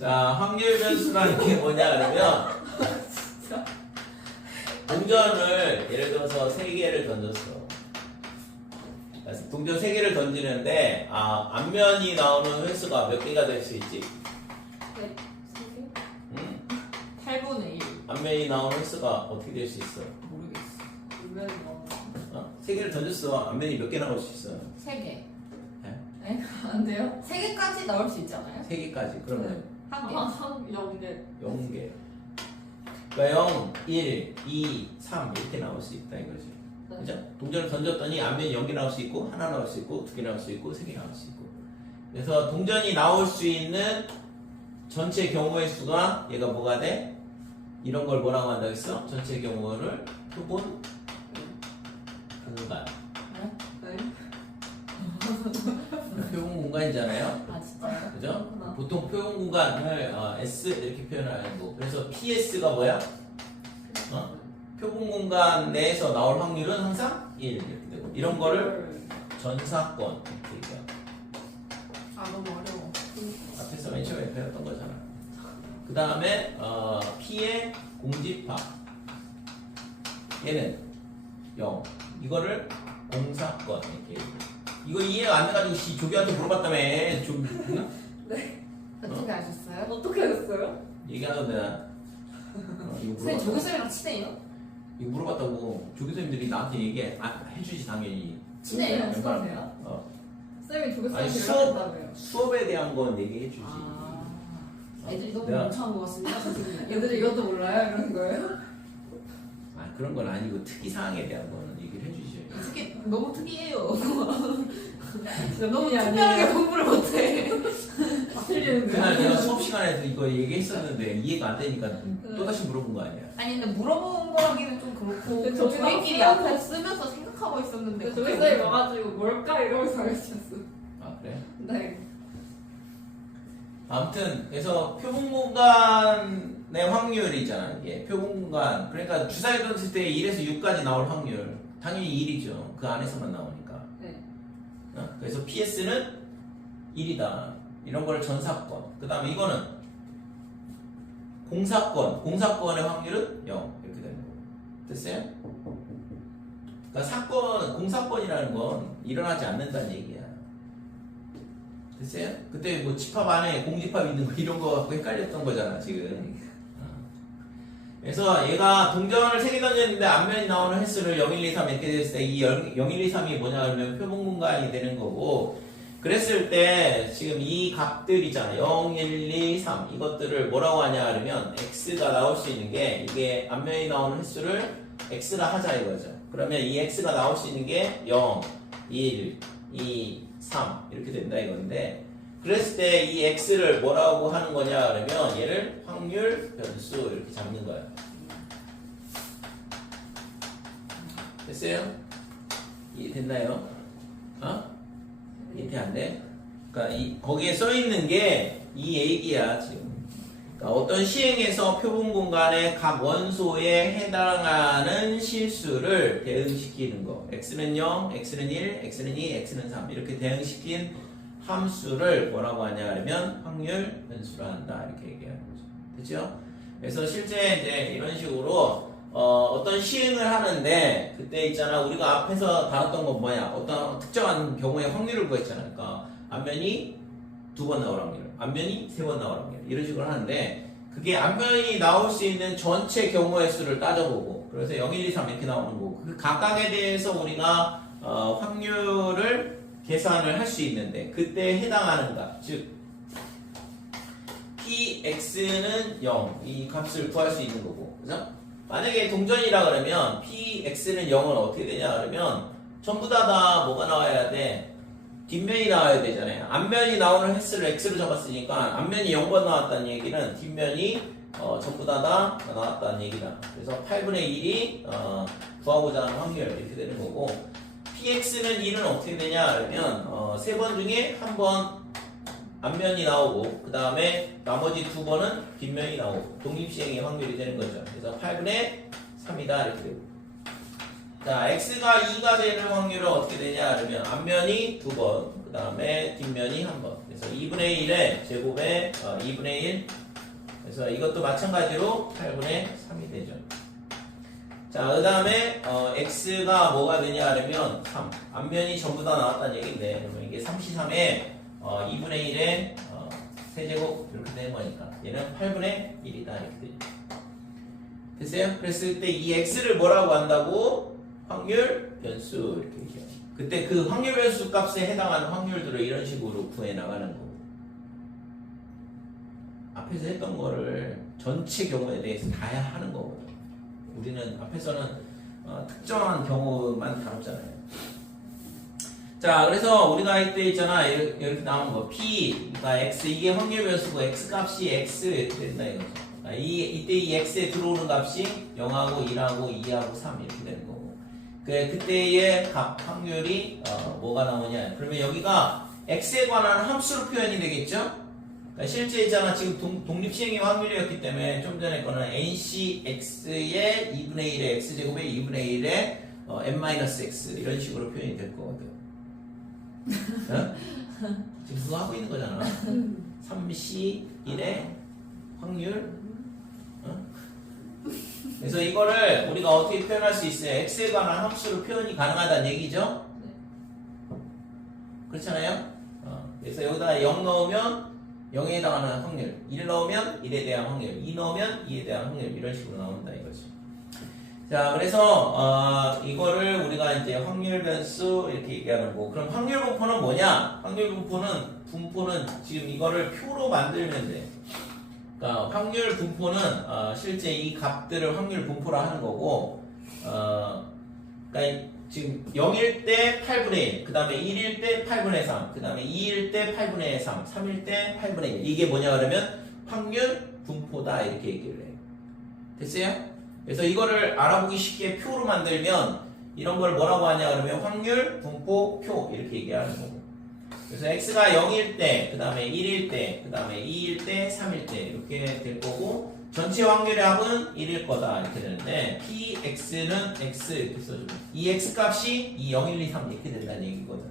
자, 확률 변수라는 게 뭐냐 그러면 동전을 예를 들어서 3개를 던졌어. 동전 3개를 던지는데 앞면이 나오는 횟수가 몇 개가 될 수 있지? 네, 8분의 1. 앞면이 나오는 횟수가 어떻게 될 수 있어? 모르겠어. 분명히 나오는 3개를 던졌어. 앞면이 몇 개 나올 수 있어? 3개. 네? 네? 안 돼요? 3개까지 나올 수 있잖아요? 3개까지. 그러면 한 개. 한 0개. 0개. 그러니까 0, 1, 2, 3 이렇게 나올 수 있다 이거지. 네. 그죠? 동전을 던졌더니 앞면이 0개 나올 수 있고 하나 나올 수 있고 2개 나올 수 있고 3개 나올 수 있고. 그래서 동전이 나올 수 있는 전체 경우의 수가 얘가 뭐가 돼? 이런 걸 뭐라고 한다고 했어? 전체 경우를 표본 공간. 네? 표본 공간이잖아요. 아, 진짜요? 그죠? 그렇구나. 보통 표본 공간을 S 이렇게 표현하는 거. 그래서 PS가 뭐야? 표본 공간 내에서 나올 확률은 항상 1 이렇게 되고 이런 거를 전사권 이렇게 얘기해요. 아, 너무 어려워. 앞에서 맨 처음에 배웠던 거잖아. 그 다음에 P의 공집합 얘는 0 이거를 공사권 이렇게 얘기해요. 이거 이해가 안 돼가지고 조교한테 물어봤다며 좀 네. 어떻게 아셨어요? 어떻게 했어요? 얘기하던데 나 이거 선생님, 물어봤다. 조교쌤이랑 친해요? 이거 물어봤다고 조교생들이 나한테 얘기해 해주지 당연히. 친해요? 웬만하면. 친해요? 쌤이 아니, 조교쌤한테 수업. 연락했다며요. 수업에 대한 건 얘기해주지. 애들이 너무 내가- 멍청한 것 같습니다, 선생님. 얘들이 이것도 몰라요? 이러는 거예요? 그런 건 아니고 특이 사항에 대한 거는 얘기를 해주지. 너무 특이해요. 진짜 너무 아니에요. 특별하게 공부를 못해. 다 틀리는데. 그날 내가 수업 시간에서 이거 얘기했었는데 이해가 안 되니까 또 다시 물어본 거 아니야? 아니, 근데 물어본 거라기는 좀 그렇고. 근데 저기가 저희끼리 쓰면서- 앞에 쓰면서 생각하고 있었는데. 근데 갑자기 조교쌤이 와가지고 뭘까? 이러면서 가르쳤어. 아 그래? 네. 아무튼 그래서 표본 공간의 확률이 있잖아. 이게 표본 공간 그러니까 주사위 던질 때 1에서 6까지 나올 확률 당연히 1이죠. 그 안에서만 나오니까. 네. 그래서 PS는 1이다. 이런 걸 전사권. 그 다음에 이거는 공사권. 공사권의 확률은 0 이렇게 되는 거고. 됐어요? 그러니까 공사권이라는 건 일어나지 않는다는 얘기야. 됐어요? 그때 뭐 집합 안에 공집합 있는 거 이런 거 갖고 헷갈렸던 거잖아 지금. 그래서 얘가 동전을 3개 던졌는데 앞면이 나오는 횟수를 0, 1, 2, 3 이렇게 됐을 때 이 0, 1, 2, 3이 뭐냐 그러면 표본 공간이 되는 거고 그랬을 때 지금 이 값들 있잖아 0, 1, 2, 3 이것들을 뭐라고 하냐 그러면 x가 나올 수 있는 게 이게 앞면이 나오는 횟수를 x라 하자 이거죠. 그러면 이 x가 나올 수 있는 게 0, 1, 2, 3 이렇게 된다 이건데 그랬을 때 이 x를 뭐라고 하는 거냐 그러면 얘를 확률 변수 이렇게 잡는 거야. 됐어요? 이해됐나요? 이해 안 돼? 그러니까 거기에 써 있는 게 이 얘기야 지금. 그러니까 어떤 시행에서 표본 공간의 각 원소에 해당하는 실수를 대응시키는 거. x는 0, x는 1, x는 2, x는 3 이렇게 대응시킨 함수를 뭐라고 하냐 하면 확률 변수로 한다 이렇게 얘기하는 거죠. 됐죠? 그래서 실제 이제 이런 식으로 어떤 시행을 하는데 그때 있잖아 우리가 앞에서 다뤘던 건 뭐야? 어떤 특정한 경우의 확률을 구했잖아. 그러니까 앞면이 2번 나올 확률, 앞면이 3번 나올 확률 이런 식으로 하는데 그게 앞면이 나올 수 있는 전체 경우의 수를 따져보고 그래서 0, 1, 2, 3 이렇게 나오는 거고 그 각각에 대해서 우리가 확률을 계산을 할 수 있는데 그때 해당하는 값, 즉 px는 0 이 값을 구할 수 있는 거고 그죠? 만약에 동전이라 그러면 px는 0은 어떻게 되냐 그러면 전부 다 뭐가 나와야 돼? 뒷면이 나와야 되잖아요. 앞면이 나오는 횟수를 x로 잡았으니까 앞면이 0번 나왔다는 얘기는 뒷면이 전부 다 나왔다는 얘기다. 그래서 8분의 1이 구하고자 하는 확률 이렇게 되는 거고 px는 1은 어떻게 되냐 그러면 3번 중에 1번 앞면이 나오고 그 다음에 나머지 2번은 뒷면이 나오고 독립시행의 확률이 되는 거죠. 그래서 8분의 3이다 이렇게 되고 자, x가 2가 되는 확률은 어떻게 되냐 그러면 앞면이 2번, 그 다음에 뒷면이 1번. 그래서 2분의 1의 제곱에 2분의 1. 그래서 이것도 마찬가지로 8분의 3이 되죠. 자, 그 다음에 x가 뭐가 되냐 그러면 3. 앞면이 전부 다 나왔다는 얘기인데 그러면 이게 3C3에 2분의 1의 세제곱 이렇게 되는 거니까 얘는 8분의 1이다 이렇게 되죠. 됐어요? 그랬을 때 이 x를 뭐라고 한다고? 확률 변수 이렇게 얘기해요. 그때 그 확률 변수 값에 해당하는 확률들을 이런 식으로 구해 나가는 거고. 앞에서 했던 거를 전체 경우에 대해서 다 하는 거거든. 우리는 앞에서는 특정한 경우만 다뤘잖아요. 자, 그래서 우리가 이때 있잖아. 이렇게 나온 거 P가 X 이게 확률 변수고 X 값이 X 이렇게 된다 이거죠. 이때 이 x에 들어오는 값이 0하고 1하고 2하고 3 이렇게 되는 거고. 그때의 값 확률이 뭐가 나오냐? 그러면 여기가 x에 관한 함수로 표현이 되겠죠? 그러니까 실제 있잖아 지금 독립시행의 확률이었기 때문에 좀 전에 거는 ncx의 2분의 1의 x제곱의 2분의 1의 n-x 이런 식으로 표현이 될 거거든. 어? 지금 그거 하고 있는 거잖아. 3c1의 확률. 그래서 이거를 우리가 어떻게 표현할 수 있어요? x에 관한 함수로 표현이 가능하다는 얘기죠? 그렇잖아요? 그래서 여기다 0 넣으면 0에 해당하는 확률, 1 넣으면 1에 대한 확률, 2 넣으면 2에 대한 확률 이런 식으로 나온다 이거지. 자, 그래서 이거를 우리가 이제 확률 변수 이렇게 얘기하는 거고, 그럼 확률 분포는 뭐냐? 확률 분포는 지금 이거를 표로 만들면 돼. 그러니까 확률 분포는 실제 이 값들을 확률 분포라 하는 거고, 그러니까 지금 0일 때 8분의 1, 그 다음에 1일 때 8분의 3, 그 다음에 2일 때 8분의 3, 3일 때 8분의 1. 이게 뭐냐 그러면 확률 분포다 이렇게 얘기를 해요. 됐어요? 그래서 이거를 알아보기 쉽게 표로 만들면 이런 걸 뭐라고 하냐 그러면 확률 분포 표 이렇게 얘기하는 거고. 그래서 x가 0일 때, 그 다음에 1일 때, 그 다음에 2일 때, 3일 때 이렇게 될 거고 전체 확률의 합은 1일 거다 이렇게 되는데 px는 x 이렇게 써주고 이 x 값이 이 0, 1, 2, 3 이렇게 된다는 얘기거든.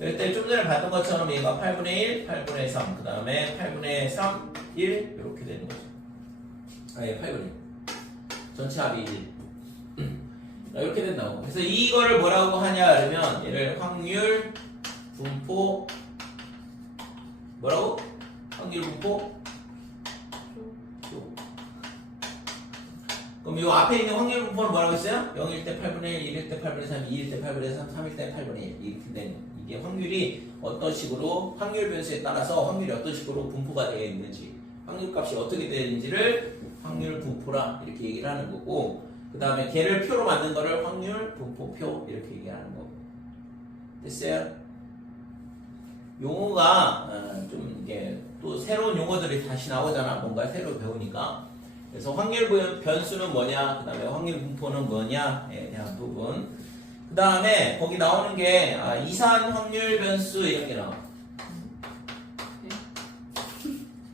이때 좀 전에 봤던 것처럼 얘가 8분의 1, 8분의 3, 그 다음에 8분의 3, 1 이렇게 되는 거죠. 아예 8분의 1 전체 합이 1 이렇게 된다고. 그래서 이거를 뭐라고 하냐 그러면 얘를 확률 분포 뭐라고? 확률 분포 표. 그럼 요 앞에 있는 확률 분포는 뭐라고 했어요? 0일 때 8분의 1, 1일 때 8분의 3, 2일 때 8분의 3, 3일 때 8분의 1 이렇게 되는 이게 확률이 어떤 식으로 확률 변수에 따라서 확률이 어떤 식으로 분포가 되어 있는지 확률 값이 어떻게 되는지를 확률 분포라 이렇게 얘기를 하는 거고 그 다음에 걔를 표로 만든 거를 확률 분포표 이렇게 얘기하는 거고. 됐어요? 용어가 좀 이게 또 새로운 용어들이 다시 나오잖아. 뭔가 새로 배우니까. 그래서 확률 변수는 뭐냐, 그 다음에 확률 분포는 뭐냐에 대한 부분. 그 다음에 거기 나오는 게 이산 확률 변수 이런 게 나와.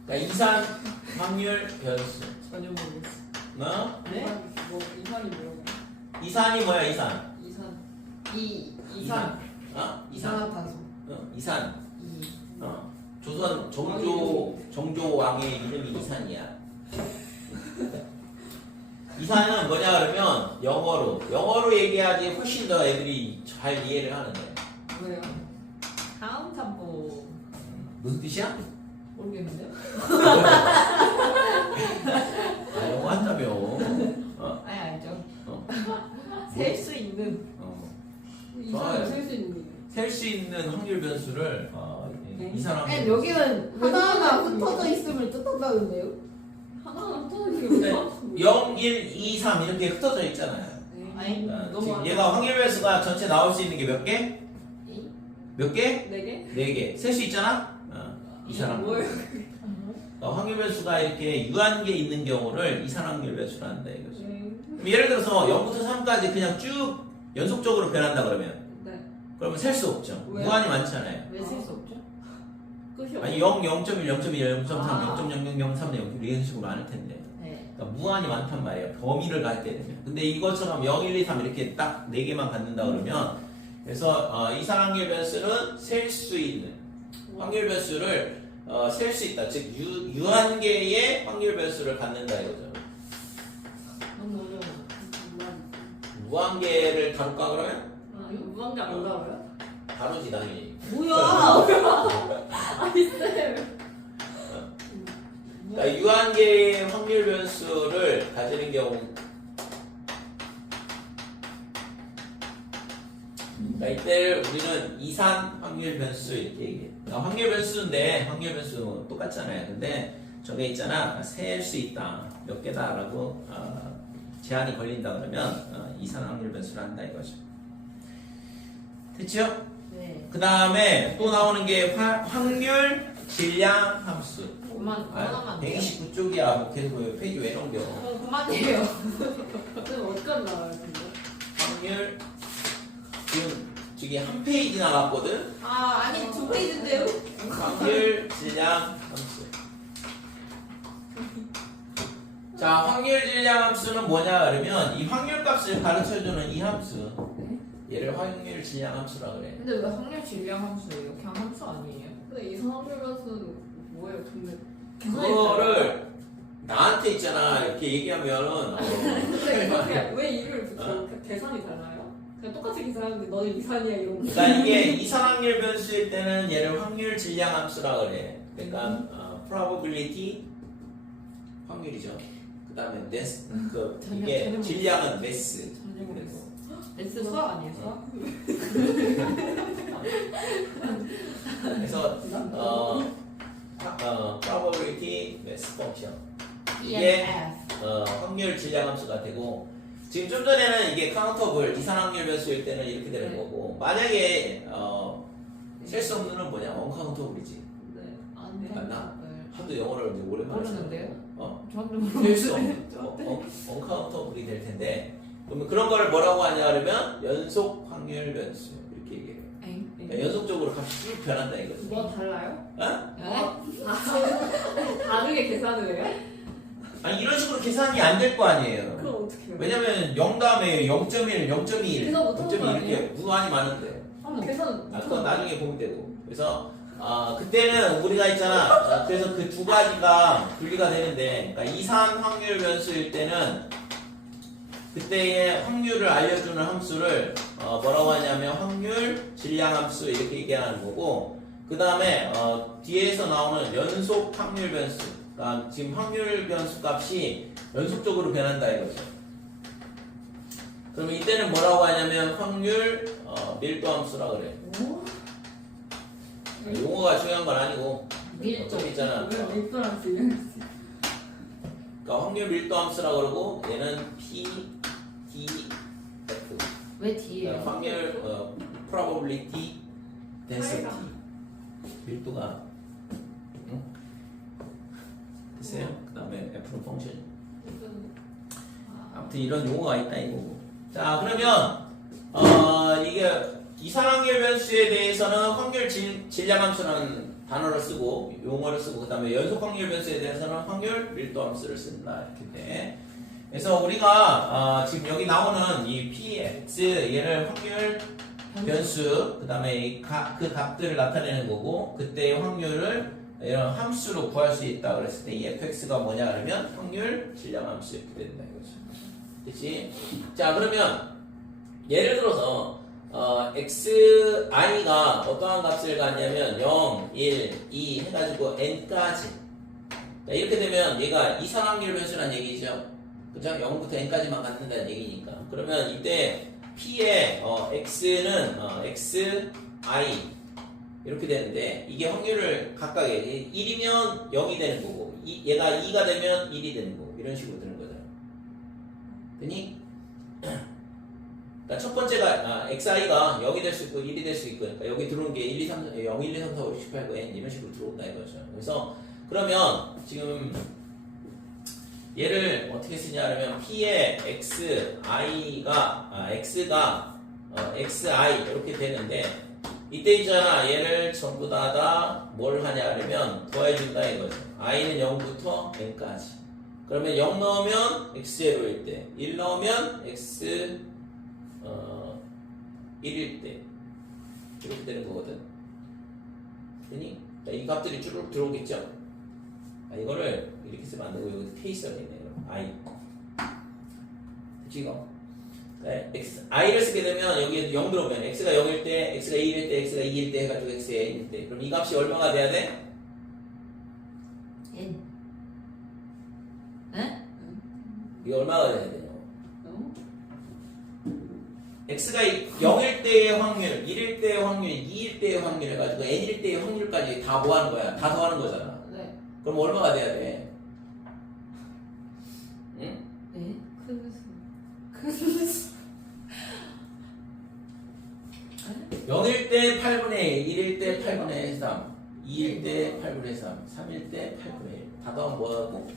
그러니까 이산 확률 변수. 전혀 모르겠어. 뭐? 네? 뭐 이산이 뭐라고? 이산이 뭐야, 이산? 이산. 이산. 이산. 이산화탄소. 이산. 이. 조선 정조 왕의 이름이 이산이야. 이산은 뭐냐 그러면 영어로 얘기하지 훨씬 더 애들이 잘 이해를 하는데. 뭐예요? 다음 탐보. 무슨 뜻이야? 모르겠는데요? 영어 한다며. 아니 알죠. 어. 셀 수 있는. 이산을 셀 수 있는 게. 셀 수 있는 확률 변수를 이산 확률. 아니 여기는 하나하나 흩어져 흩어져 있음을 뜻한다는데요? 하나하나 흩어지는 게 뭐야? 0, 1, 2, 3 이렇게 흩어져 있잖아요. 아니, 너무 지금 많아. 얘가 확률 변수가 전체 나올 수 있는 게 몇 개? 몇 개? 4개? 4개. 셀 수 있잖아? 이산 확률. 뭐예요? 확률 변수가 이렇게 유한계 있는 경우를 이산 확률 변수라 한다 이거죠. 그럼 예를 들어서 0부터 3까지 그냥 쭉 연속적으로 변한다 그러면 네. 그러면 셀 수 없죠. 왜요? 무한이 많잖아요. 왜 셀 수 없죠? 끝이 없어. 아니 0, 0.1, 0.1, 0.3, 아. 0.00, 0.3, 0 이런 식으로 많을 텐데. 네. 그러니까 무한히 많단 말이에요. 범위를 갖게 되면. 근데 이것처럼 0, 1, 2, 3 이렇게 딱 4개만 갖는다 그러면 그래서 이상확률 변수는 셀 수 있는 확률 변수를 셀 수 있다. 즉 유한계의 확률 변수를 갖는다 이거죠. 너무 어려워. 무한계를 다룰까 그러면? 아, 이거 무한대 안 나와요? 다루지 당연히. 뭐야? 아니, 쌤. 그러니까 유한계의 확률 변수를 가지는 경우 그러니까 이때를 우리는 이산 확률 변수 이렇게 얘기해. 그러니까 확률 변수인데 확률 변수 똑같잖아요. 근데 저게 있잖아. 셀 수 있다. 몇 개다라고 제한이 걸린다 그러면 이산 확률 변수를 한다 이거죠. 됐죠? 네. 그 다음에 또 나오는 게 확률 질량 함수. 그만하면 안 돼요? 129쪽이야. 뭐 계속 왜 페이지 왜 넘겨? 그만해요. 쌤 어디까지 나와요, 근데? 확률 지금 저기 한 페이지 나왔거든. 아니 2페이지인데요? 확률 질량 함수. 자, 확률 질량 함수는 뭐냐 그러면 이 확률값을 가르쳐주는 이 함수. 얘를 확률 질량 함수라 그래. 근데 왜 확률 질량 함수예요? 그냥 함수 아니에요? 근데 이상확률 변수는 뭐예요, 근데? 그거를 나한테 있잖아 이렇게 얘기하면은 근데 이렇게 왜 이걸 붙여? 계산이 달라요? 그냥 똑같이 계산하는데 너는 이산이야 이런 거. 그러니까 이게 이상 확률 변수일 때는 얘를 확률 질량 함수라 그래. 그러니까 probability 확률이죠. 그다음에 mass 이게 전혀 질량은 mass. 전혀 모르겠어. S 수학 아니에요? 수학? 그래서 probability mass function 이게 확률 질량 함수가 되고 지금 좀 전에는 이게 카운터블 이산 확률 변수일 때는 이렇게 되는 거고 만약에 셀 수 없는은 뭐냐 언카운터블이지. 네. 안 돼. 맞나? 하도 영어를 이제 오랜만에 모르는데요? 셀수 저한테 모르겠어요. 없는 언카운터블이 될 텐데 그러면 그런 걸 뭐라고 하냐 그러면 연속 확률 변수 이렇게 얘기해요. 그러니까 연속적으로 값이 쭉 변한다 이거지. 뭐 달라요? 네? 다르게 계산을 해요? 아니 이런 식으로 계산이 안 될 거 아니에요. 그럼 어떻게 해요? 왜냐면 0 다음에 0.1, 0.21, 계산 못하는 거 0.2 이렇게 아니에요? 무한히 많은데 계산 그건 나중에 보면 되고 그래서 그때는 우리가 있잖아. 그래서 그 두 가지가 분리가 되는데 그러니까 이산 확률 변수일 때는 그때의 확률을 알려주는 함수를 뭐라고 하냐면 확률 질량 함수 이렇게 얘기하는 거고 그 다음에 뒤에서 나오는 연속 확률 변수 그러니까 지금 확률 변수 값이 연속적으로 변한다 이거죠. 그러면 이때는 뭐라고 하냐면 확률 밀도 함수라 그래. 용어가 중요한 건 아니고 밀도. 어차피 있잖아. 왜 밀도랑 질량 그러니까 확률 밀도 함수라 그러고 얘는 P, D, F. 왜 D예요? 확률 probability density 밀도가 됐어요? 그 다음에 F는 펑션. 아무튼 이런 용어가 있다 이거고. 자 그러면 이게 이상확률 변수에 대해서는 확률 질량 함수라는 단어를 쓰고 용어를 쓰고 그 다음에 연속 확률 변수에 대해서는 확률 밀도 함수를 쓴다 이렇게 돼. 그래서 우리가 지금 여기 나오는 이 px 얘를 확률 변수 그 다음에 그 값들을 나타내는 거고 그때의 확률을 이런 함수로 구할 수 있다 그랬을 때 이 fx가 뭐냐 그러면 확률 질량 함수 이렇게 된다 이거죠. 그치? 자 그러면 예를 들어서 xi가 어떠한 값을 갖냐면 0, 1, 2 해가지고 n까지 이렇게 되면 얘가 이상확률 변수란 얘기죠. 그죠? 0부터 n까지만 갖는다는 얘기니까 그러면 이때 p의 x는 xi 이렇게 되는데 이게 확률을 각각의 1이면 0이 되는 거고 얘가 2가 되면 1이 되는 거고 이런 식으로 되는 거잖아. 되니? 그러니까 첫 번째가 xi가 0이 될 수 있고 1이 될 수 있고 그러니까 여기 들어오는 게 1, 2, 3, 0, 1, 2, 3, 4, 5, 6, 7, 8, 9, n 이런 식으로 들어온다 이거죠. 그래서 그러면 지금 얘를 어떻게 쓰냐면 p의 xi가 x가 xi 이렇게 되는데 이때 있잖아 얘를 전부 다 뭘 하냐 그러면 더해준다 이거죠. i는 0부터 n까지 그러면 0 넣으면 x0일 때, 1 넣으면 x 1일 때 이렇게 되는 거거든. 그니 이 값들이 쭉 들어오겠죠. 이거를 이렇게 쓰면 안 되고 여기 케이스가 되네요. i. 지금 i를 쓰게 되면 여기에 0 들어오면 x가 0일 때, x가 1일 때, x가 2일 때 해가지고 x가 1일 때. 그럼 이 값이 얼마가 돼야 돼? N. 에? 이게 얼마가 돼야 돼요? x가 0일 때의 확률, 1일 때의 확률, 2일 때의 확률 해가지고 n일 때의 확률까지 다 뭐하는 거야? 다 더하는 거잖아. 네. 그럼 얼마가 돼야 돼? 응? 네? 큰 수. 0일 때 8분의 1, 1일 때 8분의 3, 2일 때 8분의 3, 3일 때 8분의 1. 다 더하면 뭐하고?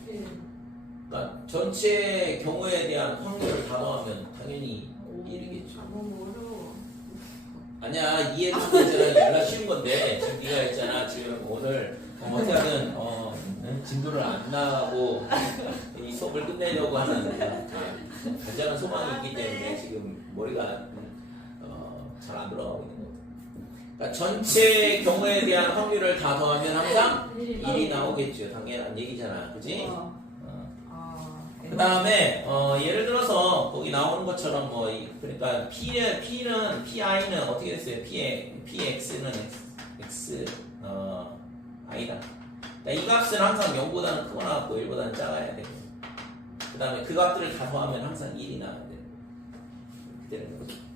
그러니까 전체 경우에 대한 확률을 다 더하면 당연히 1이겠죠. 너무 어려워. 아니야, 이해가 되잖아. 연락 쉬운 건데 지금 네가 했잖아. 지금 오늘 어떻게 하든 진도를 안 나가고 이 수업을 끝내려고 하는 간절한 소망이 있기 때문에 지금 머리가 잘 안 돌아가고 있는 거죠. 그러니까 전체 경우에 대한 확률을 다 더하면 항상 1이 나오겠죠. 당연한 얘기잖아, 그지? 그 다음에 예를 들어서 거기 나오는 것처럼 뭐 그러니까 PI는 어떻게 됐어요? PX는 X I다. 그러니까 이 값은 항상 0보다는 크거나 같고 1보다는 작아야 되고 그 다음에 그 값들을 다 더하면 항상 1이 나와야 돼요. 이렇게 되는 거죠.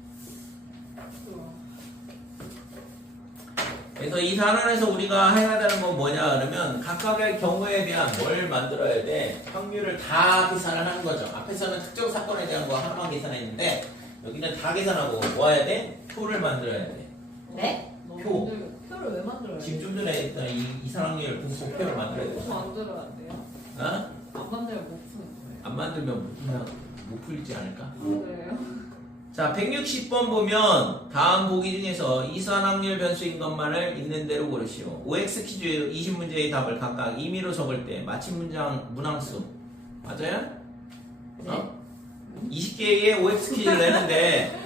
그래서 이 단원에서 우리가 해야 되는 건 뭐냐 그러면 각각의 경우에 대한 뭘 만들어야 돼? 확률을 다 계산을 하는 거죠. 앞에서는 특정 사건에 대한 거 하나만 계산했는데 여기는 다 계산하고 뭐 해야 돼? 표를 만들어야 돼. 네? 표. 표를 왜 만들어요? 지금 좀 전에 했던 이산확률 분포표를 만들어야 돼. 뭐 만들어야 돼요? 어? 안 만들면 못 푸는 거예요. 안 만들면 그냥 못 풀리지 않을까? 그래요? 자, 160번 보면 다음 보기 중에서 이산확률 변수인 것만을 있는 대로 고르시오. OX 퀴즈 20문제의 답을 각각 임의로 적을 때 마침 문항수 맞아요? 어? 20개의 OX 퀴즈를 내는데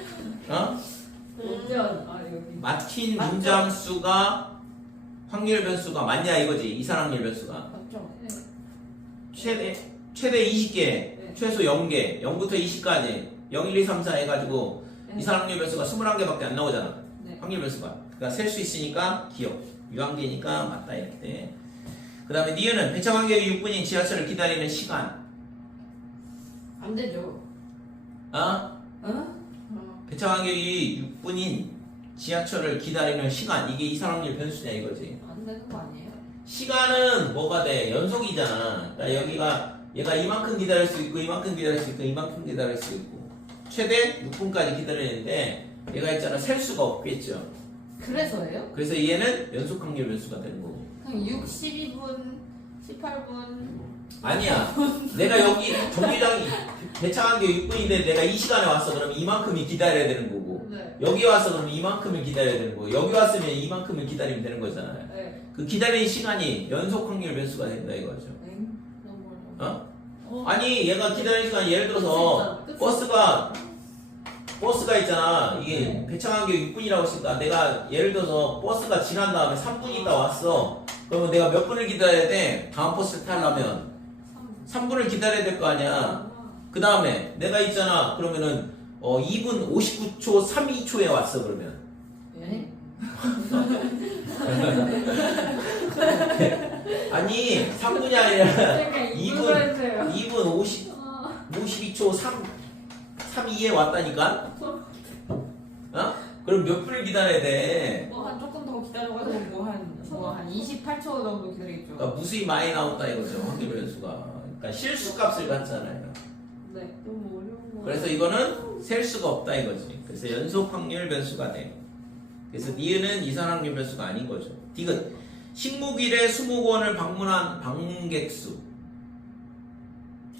운전. 아 여기. 막힌 문장 수가 확률 변수가 맞냐 이거지. 이산확률 변수가 맞죠? 최대 20개, 최소 0개, 0부터 20까지 0, 1, 2, 3, 4 해가지고 이산확률 변수가 21개밖에 안 나오잖아. 네. 확률 변수가. 그러니까 셀 수 있으니까 기억. 유한계니까 맞다 이렇게 돼. 그 다음에 니은은 배차 간격이 6분인 지하철을 기다리는 시간. 안 되죠. 어? 배차 간격이 6분인 지하철을 기다리는 시간. 이게 이산확률 변수냐 이거지. 안 되는 거 아니에요? 시간은 뭐가 돼? 연속이잖아. 그러니까 얘가 이만큼 기다릴 수 있고 이만큼 기다릴 수 있고 이만큼 기다릴 수 있고 최대 6분까지 기다리는데 얘가 있잖아. 셀 수가 없겠죠. 그래서예요? 그래서 얘는 연속 확률 변수가 되는 거고. 그럼 6, 12분, 18분. 아니야. 내가 여기 정류장이 배차 간격 6분인데 내가 이 시간에 왔어. 그러면 이만큼이 기다려야 되는 거고. 네. 여기 와서 그러면 이만큼을 기다려야 되는 거고. 여기 왔으면 이만큼을 기다리면 되는 거잖아요. 네. 그 기다리는 시간이 연속 확률 변수가 된다 이거죠. 너무 어려워. 아니 얘가 기다리는 시간 예를 들어서 버스가 있잖아. 이게 배차 간격 6분이라고 했으니까 내가 예를 들어서 버스가 지난 다음에 3분 있다 왔어. 그러면 내가 몇 분을 기다려야 돼? 다음 버스를 타려면 3분을 기다려야 될 거 아니야. 그 다음에 내가 있잖아. 그러면은 2분 59초 32초에 왔어 그러면. 네? 아니 3분이 아니라 그러니까 2분 해주세요. 2분 52초 32에 왔다니까? 그럼 몇 분을 기다려야 돼? 한 조금 더 기다려가지고 한 28초 정도 기다리겠죠. 그러니까 무수히 많이 나온다 이거죠. 확률 변수가. 그러니까 실수값을 갖잖아요. 네. 너무 어려운 거. 그래서 이거는 셀 수가 없다 이거지. 그래서 연속 확률 변수가 돼. 그래서 니은은 이산 확률 변수가 아닌 거죠. 디귿. 식목일에 수목원을 방문한 방문객 수.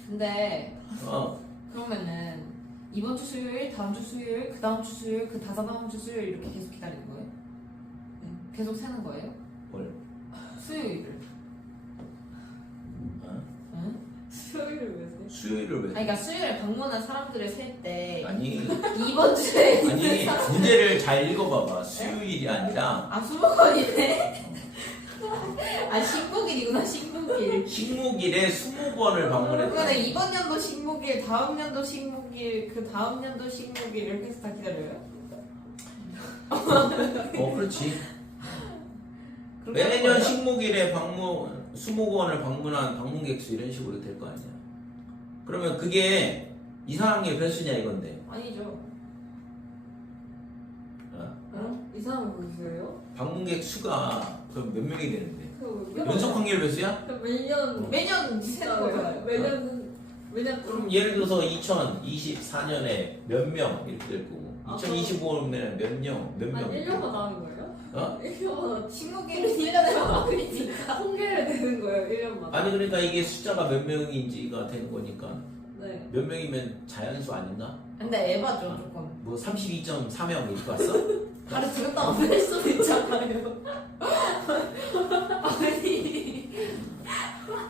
근데 어. 그러면은 이번 주 수요일, 다음 주 수요일, 그 다음 주 수요일, 그 다다음 주 수요일 이렇게 계속 기다리는 거예요? 계속 세는 거예요? 뭘? 수요일을. 어? 응? 수요일을 수요일을 왜 세? 수요일을 왜? 그러니까 수요일에 방문한 사람들을 셀 때 아니 이번 주에 있는 아니 사람 문제를 잘 읽어봐봐. 수요일이 아니라 아 수목원이네. 아 식목일이구나 식목일. 식목일에 20번을 방문했다. 그러면 이번 연도 식목일, 다음 연도 식목일, 그 다음 연도 식목일 이렇게 해서 다 기다려요? 그렇지. 그렇게 하는 매년 거예요? 식목일에 수목원을 방문한 방문객 수 이런 식으로 될 거 아니야. 그러면 그게 이상하게 변수냐 이건데. 아니죠. 어? 이상한 분수예요? 방문객 수가 그럼 몇 명이 되는데? 그 연속 확률 변수야? 매년 매년 세는 거잖아요. 매년 그럼 예를 들어서 2024년에 몇 명 이렇게 될 거고 아, 2025년에 몇 명? 한 1년마다 하는 거예요? 어? 1년마다 식목일은 1년에 한 번이니까. 통계를 내는 거예요 1년마다. 아니 그러니까 이게 숫자가 몇 명인지가 되는 거니까 네. 몇 명이면 자연수 아닌가? 근데 에바죠 조금. 뭐 32.4명 이렇게 왔어? 다리 들었다 없을 수도 있잖아요.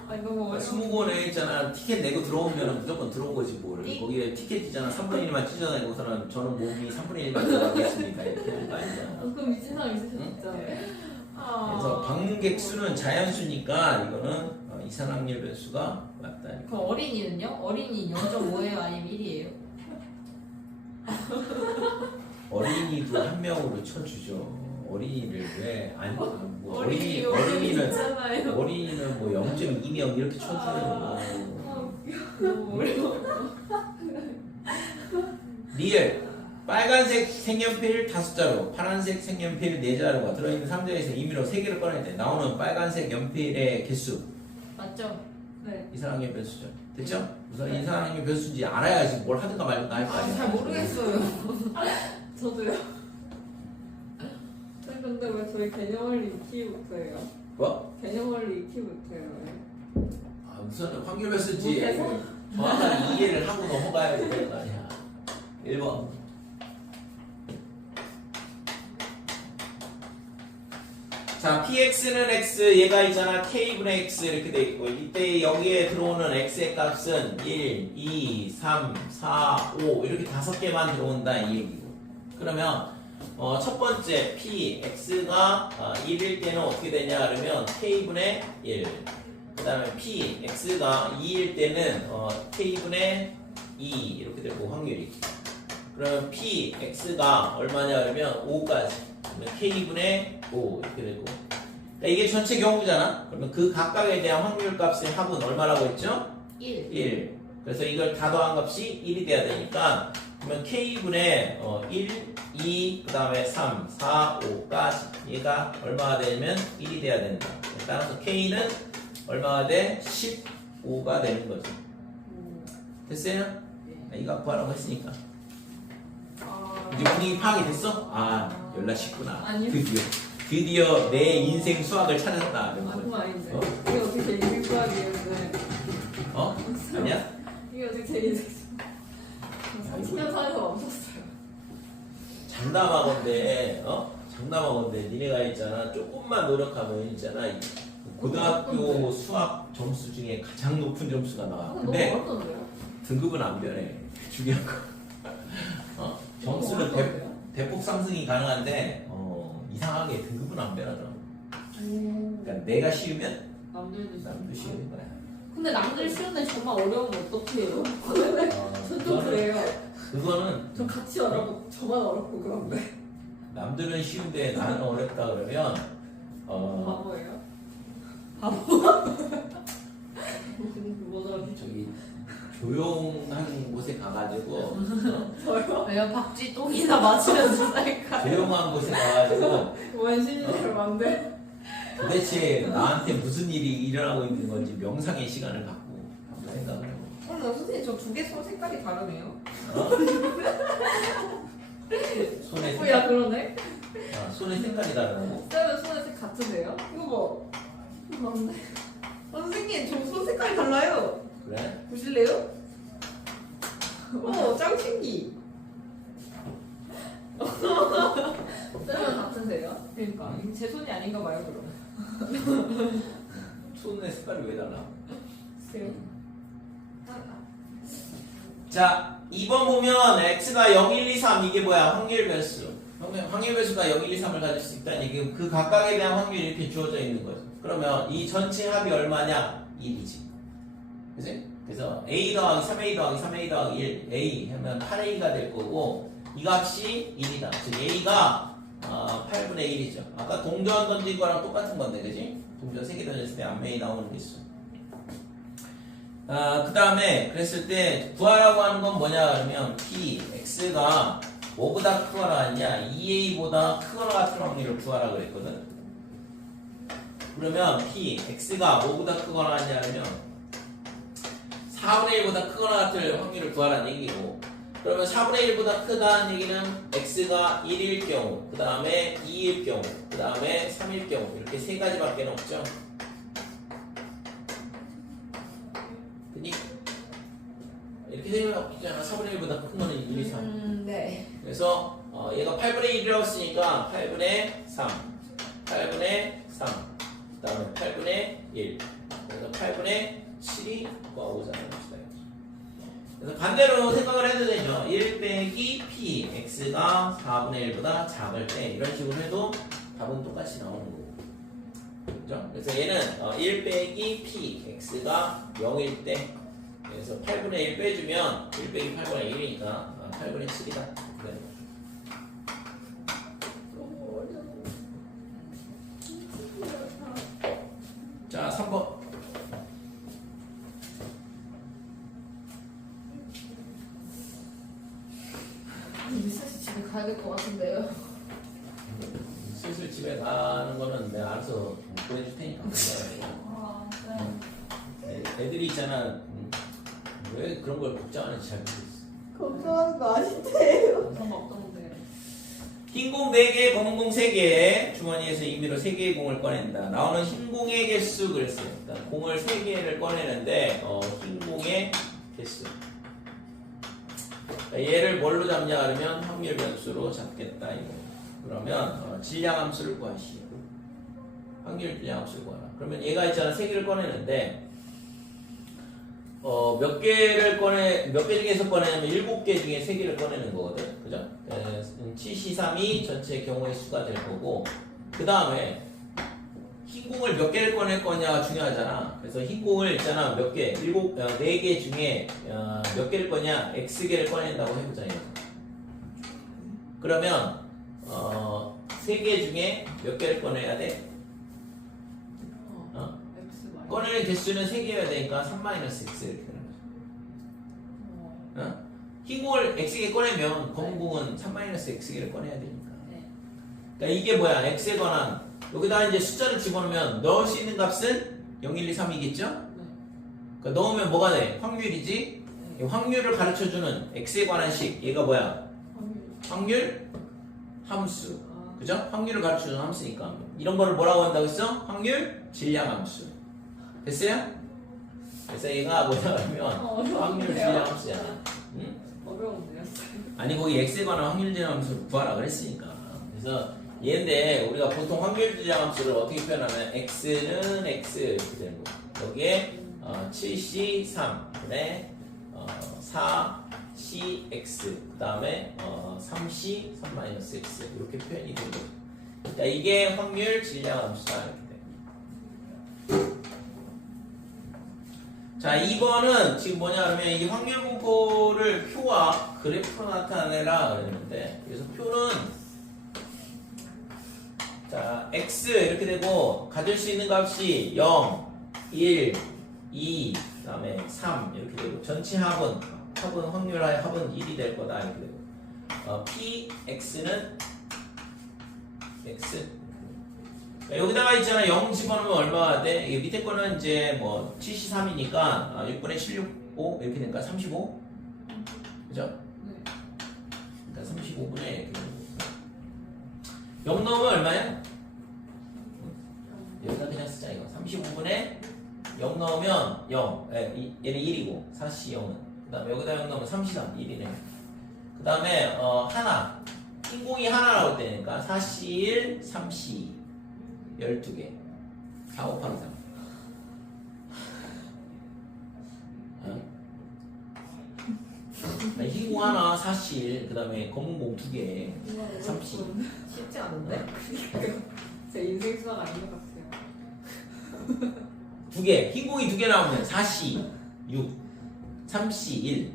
아니 너무 어려워. 스무고에 있잖아 티켓 내고 들어오면 무조건 들어온 거지 뭘 거기에 티켓 있잖아 3분의 1만 찢어내고서는 저는 몸이 3분의 1만 들어가겠습니까 이렇게 하는 거 아니잖아. 그럼 미친 사람 있을 수 응? 있잖아요. 그래서 방문객 수는 자연수니까 이거는 이산확률 변수가 맞다. 그럼 어린이는요? 어린이 0.5예요? 아니면 1이에요? 어린이도 한 명으로 쳐주죠. 어린이를 왜 아니 뭐 어린이는 있잖아요. 어린이는 뭐 0.2명 이렇게 쳐주는 거. 너무 어려워. 리얼 빨간색 색연필 5자루, 파란색 색연필 4자루가 들어있는 상자에서 임의로 3개를 꺼낼 때 나오는 빨간색 연필의 개수 맞죠? 네. 이산항의 변수죠. 됐죠? 우선 이산항의 변수인지 알아야지 뭘 하든가 말든가 할 거 아, 아니야. 잘 모르겠어요. 저도요. 근데 왜 저희 개념원리 2키부터예요? 뭐? 개념원리 2키부터예요. 우선 확률 변수지. 못해서? 정확하게 이해를 하고 넘어가야 되는 거 아니야. 1번. 자, px는 x, 얘가 있잖아. k분의 x 이렇게 돼 있고, 이때 여기에 들어오는 x의 값은 1, 2, 3, 4, 5 이렇게 5개만 들어온다 이 얘기고. 그러면 첫 번째 p, x가 1일 때는 어떻게 되냐 그러면 k분의 1. 그 다음에 p, x가 2일 때는 k분의 2 이렇게 되고 확률이. 그러면 p, x가 얼마냐 그러면 5까지. 그러면 k분의 5 이렇게 되고. 그러니까 이게 전체 경우잖아. 그러면 그 각각에 대한 확률 값의 합은 얼마라고 했죠? 1. 1. 그래서 이걸 다 더한 값이 1이 돼야 되니까 그러면 k분의 1, 2, 그 다음에 3, 4, 5까지 얘가 얼마가 되면 1이 돼야 된다. 따라서 k는 얼마가 돼? 15가 되는 거죠. 됐어요? 이거 구하라고 했으니까. 이제 분위기 파악이 됐어? 아, 연락식구나. 아니요. 드디어 내 인생 수학을 찾았다. 이런 거. 그건 아닌데. 어? 이게 어떻게 제 인생 수학이었는데. 어? 아니야? 이게 어떻게 제 인생 수학. 30년 살아서 멈췄어요. 장담하건데, 장담하건데, 니네가 있잖아. 조금만 노력하면 있잖아. 고등학교 수학 점수 중에 가장 높은 점수가 나와. 너무 근데 어렵던데요? 등급은 안 변해. 중요한 거. 점수는 대폭 상승이 가능한데, 이상하게 등급은 안 변하더라고. 그러니까 내가 쉬우면 남도 쉬우는 거야. 근데 남들 쉬운데 정말 어려우면 어떡해요? 저도 그래요. 그거는 저 같이 어렵고 저만 어렵고 그런데. 남들은 쉬운데 나는 어렵다 그러면 바보예요? 뭐죠? 저기 조용한 곳에 가가지고 저요? 왜요? 박쥐 똥이나 맞으면서 살까? 조용한 곳에 가가지고 원신이를 만들. 도대체 나한테 무슨 일이 일어나고 있는 건지 명상의 시간을 갖고 한번 생각을 해보고. 선생님 저 두 개 손 색깔이 다르네요. 손에 야 색깔, 그러네. 손의 색깔이 다르고. 쌤은 손색 같으세요? 이거 봐. 맞네. 선생님 저 손 색깔이 달라요. 그래? 보실래요? 짱 신기. 쌤은 같으세요? 그러니까 이거 제 손이 아닌가 봐요 그럼. 손의 색깔이 왜 달라? 쌤. 자, 2번 보면 x가 0, 1, 2, 3 이게 뭐야? 확률 변수. 확률 변수가 0, 1, 2, 3을 가질 수 있다는 얘기. 그 각각에 대한 확률이 이렇게 주어져 있는 거죠. 그러면 이 전체 합이 얼마냐? 1이지. 그지? 그래서 a 더하기 3a 더하기 3a 더하기 1 a 하면 8a가 될 거고 이 값이 1이다. 즉 a가 8분의 1이죠. 아까 동전 던진 거랑 똑같은 건데, 그지? 동전 3개 던졌을 때 앞면이 나오는 게 있어. 그 다음에 그랬을 때 구하라고 하는 건 뭐냐 그러면 p x가 뭐보다 크거나 아니냐 2a보다 크거나 같은 확률을 구하라 그랬거든. 그러면 p x가 뭐보다 크거나 아니냐 그러면 4분의 1보다 크거나 같은 확률을 구하라는 얘기고, 그러면 4분의 1보다 크다는 얘기는 x가 1일 경우, 그 다음에 2일 경우, 그 다음에 3일 경우 이렇게 세 가지밖에 없죠. 그니? 이렇게 되면 없잖아. 4분의 1보다 큰 거는 1, 2, 3. 네. 그래서 얘가 8분의 1이라고 했으니까 8분의 3, 8분의 3, 그 다음에 8분의 1, 그래서 8분의 7이 구하고자 하는 것이다. 그래서 반대로 생각을 해도 되죠. 1 빼기 p, x가 4분의 1보다 작을 때 이런 식으로 해도 답은 똑같이 나오는 거고. 그죠? 그래서 얘는 1 빼기 p, x가 0일 때, 그래서 8분의 1 빼주면 1 빼기 8분의 1이니까 8분의 7이다. 네. 자, 3번. 사실 집에 가야 될 것 같은데요. 슬슬 집에 가는 거는 내가 알아서 보내줄 테니까. 아, 네. 애들이 있잖아. 왜 그런 걸 걱정하는지 잘 모르겠어. 걱정하는 거 아닌데요. 상관없던데. 흰 공 4개, 검은 공 3개, 주머니에서 임의로 3개의 공을 꺼낸다. 나오는 흰 공의 개수 그랬어요. 그러니까 공을 3개를 꺼내는데 흰 공의 개수. 얘를 뭘로 잡냐 하면 확률 변수로 잡겠다 이거. 그러면 질량 함수를 구하시오. 확률 질량 함수를 구하라. 그러면 얘가 있잖아 3개를 꺼내는데 몇 개 중에서 꺼내냐면 7개 중에 3개를 꺼내는 거거든. 그죠? 7C3이 전체 경우의 수가 될 거고, 그 다음에 흰 공을 몇 개를 꺼낼 거냐가 중요하잖아. 그래서 흰 공을 있잖아 몇 개, 4개 중에 몇 개를 꺼냐, X개를 꺼낸다고 해보자. 이거. 그러면 3개 중에 몇 개를 꺼내야 돼? X 마이너스. 꺼내는 개수는 3개여야 되니까 3-X 이렇게 되는 거죠. 흰 공을 X개 꺼내면 검은 공은 3-X개를 꺼내야 되니까. 네. 그러니까 이게 뭐야? X에 관한 여기다 이제 숫자를 집어넣으면 넣을 수 있는 값은 0, 1, 2, 3이겠죠? 그러니까 넣으면 뭐가 돼? 확률이지? 이 확률을 가르쳐주는 X에 관한 식 얘가 뭐야? 확률 함수. 그죠? 확률을 가르쳐주는 함수니까 이런 거를 뭐라고 한다고 했어? 확률 질량 함수. 됐어요? 그래서 얘가 뭐냐 하면 확률 질량 함수야. 응? 어려운데요. 아니 거기 x에 관한 확률 질량 함수를 구하라 그랬으니까. 그래서 얘인데 우리가 보통 확률 질량 함수를 어떻게 표현하면 x는 x 이렇게 되는 거. 여기에 7c3분의 4cx 그 다음에 3c 3-x 이렇게 표현이 되는 거죠. 그러니까 이게 확률 질량 함수다 이렇게 돼. 자, 2번은 지금 뭐냐 그러면 이 확률 분포를 표와 그래프로 나타내라 그랬는데, 그래서 표는 자, x 이렇게 되고 가질 수 있는 값이 0, 1, 2, 그 다음에 3 이렇게 되고 전체 합은 확률하의 합은 1이 될 거다 이렇게 되고 p, x는 x 여기다가 있잖아 0 집어넣으면 얼마가 돼? 이게 밑에 거는 이제 뭐 73이니까 6분의 765 이렇게 되니까 35 그죠? 그러니까 35분의 0 넣으면 얼마야? 여기다 그냥 쓰자 이거 35분의 0 넣으면 0 얘는 1이고 4C 0은 그 다음에 여기다 0 넣으면 33 1이네 그 다음에 하나 흰공이 하나 나올 때니까 4C 1 3C 12개 4 곱하기 3 어? 흰공 하나, 사실, 그 다음에 검은 공 2개, 30. 쉽지 않은데? 제 인생 수학 아닌 것 같아요. 2개, 흰 공이 2개 나오면 4시 6, 3시 1,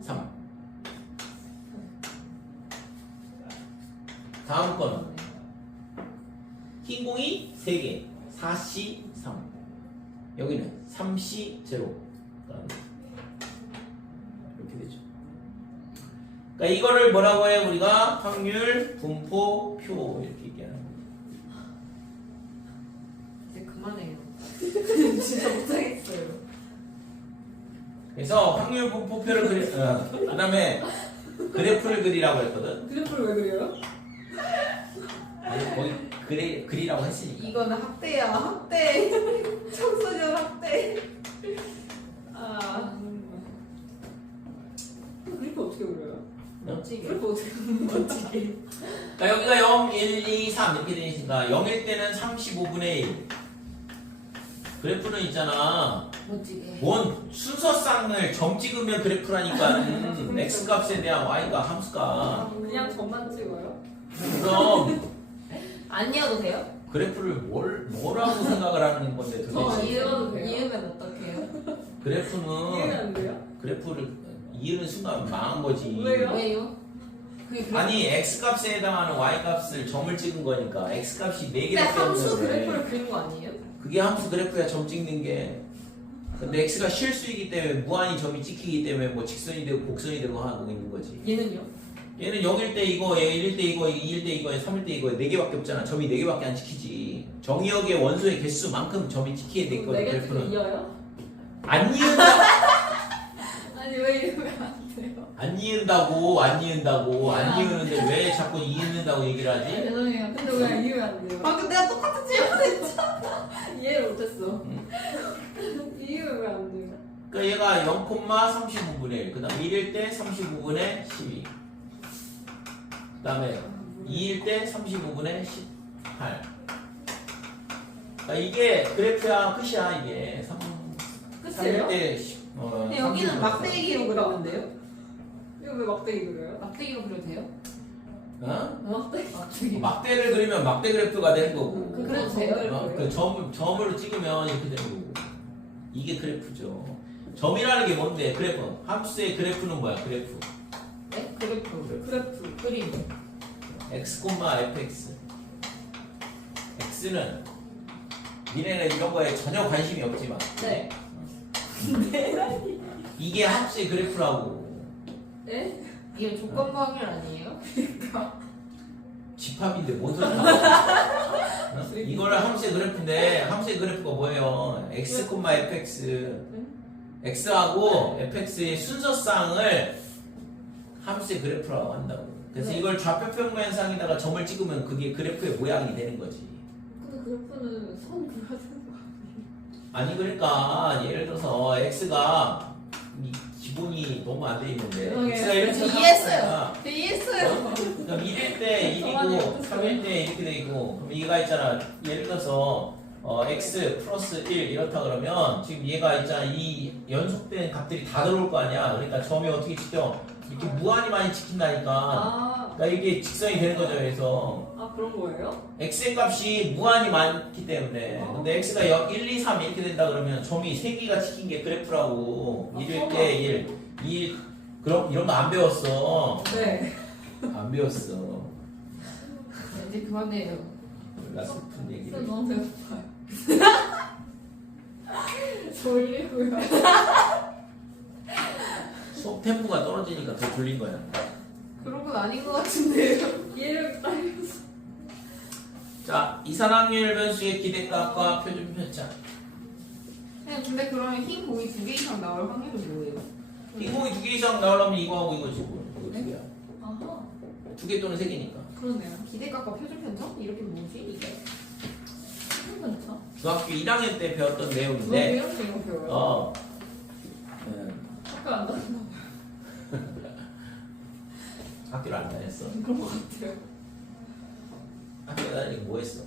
3. 다음 거는 흰 공이 3개, 4시 3. 여기는 3시 0. 이렇게 되죠. 그러니까 이거를 뭐라고 해? 우리가 확률, 분포, 표 이렇게 얘기하는 거예요. 이제 그만해요. 진짜 못하겠어요. 그래서 확률 분포표를 그 다음에 그래프를 그리라고 했거든. 그래프를 왜 그려요? 아니, 거기 그리라고 했으니까. 이거는 학대야, 학대. 청소년 학대. 아, 그래프 어떻게 그려요? 멋지게. 그래프 어떻게 그려요? 멋지게. 그러니까 여기가 0, 1, 2, 3 이렇게 되어 있으니까 0일 때는 35분의 1. 그래프는 있잖아. 멋지게. 뭔 순서쌍을 점 찍으면 그래프라니까. x 값에 대한 y가 함수가. 그냥 점만 찍어요? 그럼 안 이어도 돼요? 그래프를 뭐라고 생각을 하는 건데 저 도대체. 이해해도 돼요? 이으면 어떡해요? 이해가 그래프는 안 돼요? 그래프를 이으는 순간 망한 거지. 왜요? 왜요? 그게 그래. 아니 x 값에 해당하는 y 값을 점을 찍은 거니까 x 값이 4개나 근데 함수 때문에 그래프를 그린 거 아니에요? 그게 함수 그래프야 점 찍는 게. 근데 x가 실수이기 때문에 무한히 점이 찍히기 때문에 뭐 직선이 되고 곡선이 되고 하고 있는 거지. 얘는요? 얘는 0일 때 이거, 1일 때 이거, 2일 때 이거, 3일 때 이거 4개밖에 없잖아. 점이 4개밖에 안 찍히지. 정의역의 원소의 개수만큼 점이 찍히게 돼 있거든. 내게 그래프는 찍고 이어요? 안 이은다. 아니 왜 이러면 안 돼요? 안 이은다고, 안 이은다고, 안 이으는데 왜 자꾸 이은다고 얘기를 하지? 죄송해요. 근데 왜 이해가 안 돼요? 방금 내가 똑같은 질문했죠? 이해를 못했어. 이해가 왜 안 돼요? 그러니까 얘가 0,35분의 1, 그 다음 1일 때 35분의 12, 그 다음에 2일 때 35분의 18. 그러니까 이게 그래프야, 끝이야, 이게. 3일 끝이에요? 때, 근데 여기는 막대기로 그렸는데요? 이거 왜 막대기 그려요? 막대기로 그려도 돼요? 어? 막대기? 막대기. 막대를 그리면 막대 그래프가 되는 거고. 그래도 돼요? 그 점으로 찍으면 이렇게 되는 거고. 이게 그래프죠. 점이라는 게 뭔데? 그래프. 함수의 그래프는 뭐야? 그래프. 네? 그래프. 그래프. 그림. x, fx. x는 니네는 이런 거에 전혀 관심이 없지만. 네. 이게 함수의 그래프라고. 네? 이게 조건부 확률 아니에요? 집합인데 뭔 소리 하는 거야? 이거를 함수의 그래프인데 함수의 그래프가 뭐예요? x, fx. x하고 fx의 순서쌍을 함수의 그래프라고 한다고. 그래서 네. 이걸 좌표평면상에다가 점을 찍으면 그게 그래프의 모양이 되는 거지. 근데 그래프는 선 그려야 되는 거 아니에요? 아니 그러니까 예를 들어서 x가 이 기본이 너무 안 돼 있는데 죄송해요. x가 이렇게 저 나오니까 이해했어요. 저 이해했어요. 그럼 1일 때 1이고 3일 때 이렇게 돼 있고 그럼 얘가 있잖아. 예를 들어서 x 플러스 1 이렇다 그러면 지금 얘가 있잖아. 이 연속된 값들이 다 들어올 거 아니야. 그러니까 점이 어떻게 찍혀? 이렇게 무한히 많이 찍힌다니까. 아, 그러니까 이게 직선이 되는 거죠. 그래서 아 그런 거예요? x의 값이 무한히 많기 때문에 근데 x가 1, 2, 3 이렇게 된다 그러면 점이 3개가 찍힌 게 그래프라고. 1일 때 1, 2일 그럼 이런 거 안 배웠어. 네. 안 배웠어. 이제 그만해요. 몰라 슬픈 진짜 얘기를. 너무 배고파요. 졸리고요. 수업 템포가 떨어지니까 더 졸린 거야. 그런 건 아닌 것 같은데요. 이해력이 딸려서. 자, 이산확률 변수의 기대값과 표준 편차. 네, 근데 그러면 흰 공이 2개 이상 나올 확률은 뭐예요? 흰공이 2개 이상 나오려면 이거하고 이거지 뭐. 이거 두 개야. 아하. 2개 또는 3개니까. 그러네요. 기대값과 표준 편차? 이렇게 뭐지 이게? 괜찮아? 중학교 1학년 때 배웠던 왜 내용인데 이런 거 배워요? 어. 학교 안 다녔나? 학교를 안 다녔어. 그런 거 같아요. 학교 다니고 뭐 했어?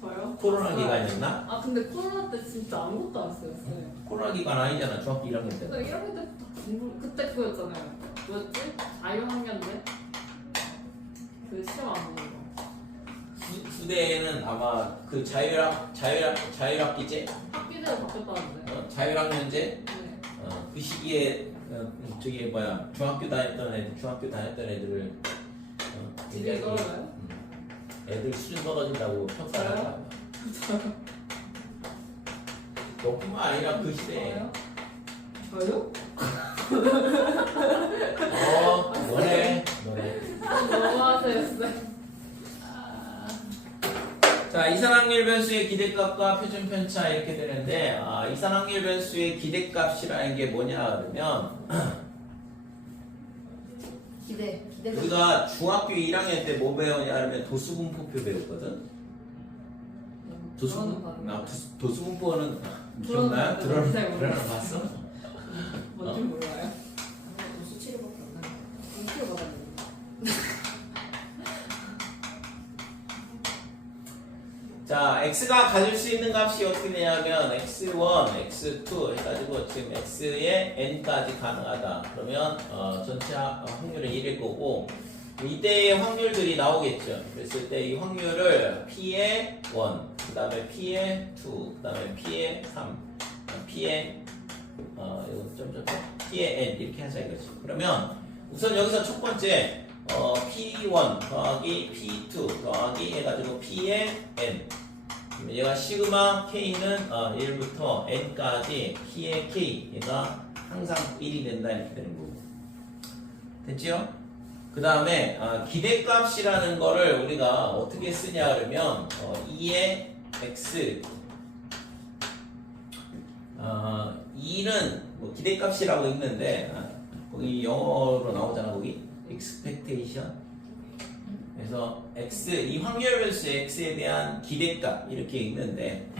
저요? 코로나 기간이었나? 아 근데 코로나 때 진짜 아무것도 안 했어요. 네. 코로나 기간 아니잖아. 중학교 1학년 때. 나 1학년 때부터 그때 그거였잖아요. 뭐였지? 자유학년제? 그 시험 안 보는 거. 수대에는 아마 그 자율학기제? 학기제가 바뀌었다는데. 자율학년제? 네. 그 시기에 저기 뭐야 중학교 다녔던 애들을 지들이 떨어져요? 애들 수준 떨어진다고 평가를 저요? 하더라고요. 너뿐만 아니라 그 시대에 저요? 너네 너무하세요, 쌤. 자, 이산항률 변수의 기대값과 표준 편차 이렇게 되는데 이산항률 변수의 기대값이라는 게 뭐냐 그러면 기대 우리가 중학교 1학년 때 뭐 배우냐 하면 도수분포표 배웠거든. 도수분포는 기억나요? 들어는 봤어? 뭔지 몰라요. 수치료밖에 안 나요. 인기를 받았는데. 자, x가 가질 수 있는 값이 어떻게 되냐면 x1, x2 해가지고 지금 x의 n까지 가능하다. 그러면 전체 확률은 1일 거고 이때의 확률들이 나오겠죠. 그랬을 때 이 확률을 p의 1, 그 다음에 p의 2, 그 다음에 p의 3, p의 이거 점점 p의 n 이렇게 하자 이거지. 그러면 우선 여기서 첫 번째 P1 더하기 P2 더하기 해가지고 P의 N 얘가 시그마 K는 1부터 N까지 P의 K 얘가 항상 1이 된다 이렇게 되는 거고 됐지요? 그 다음에 기대값이라는 거를 우리가 어떻게 쓰냐 그러면 2의 X 2는 뭐 기대값이라고 읽는데 거기 영어로 나오잖아 거기 expectation. 그래서 x 이 확률 변수의 x에 대한 기대값 이렇게 읽는데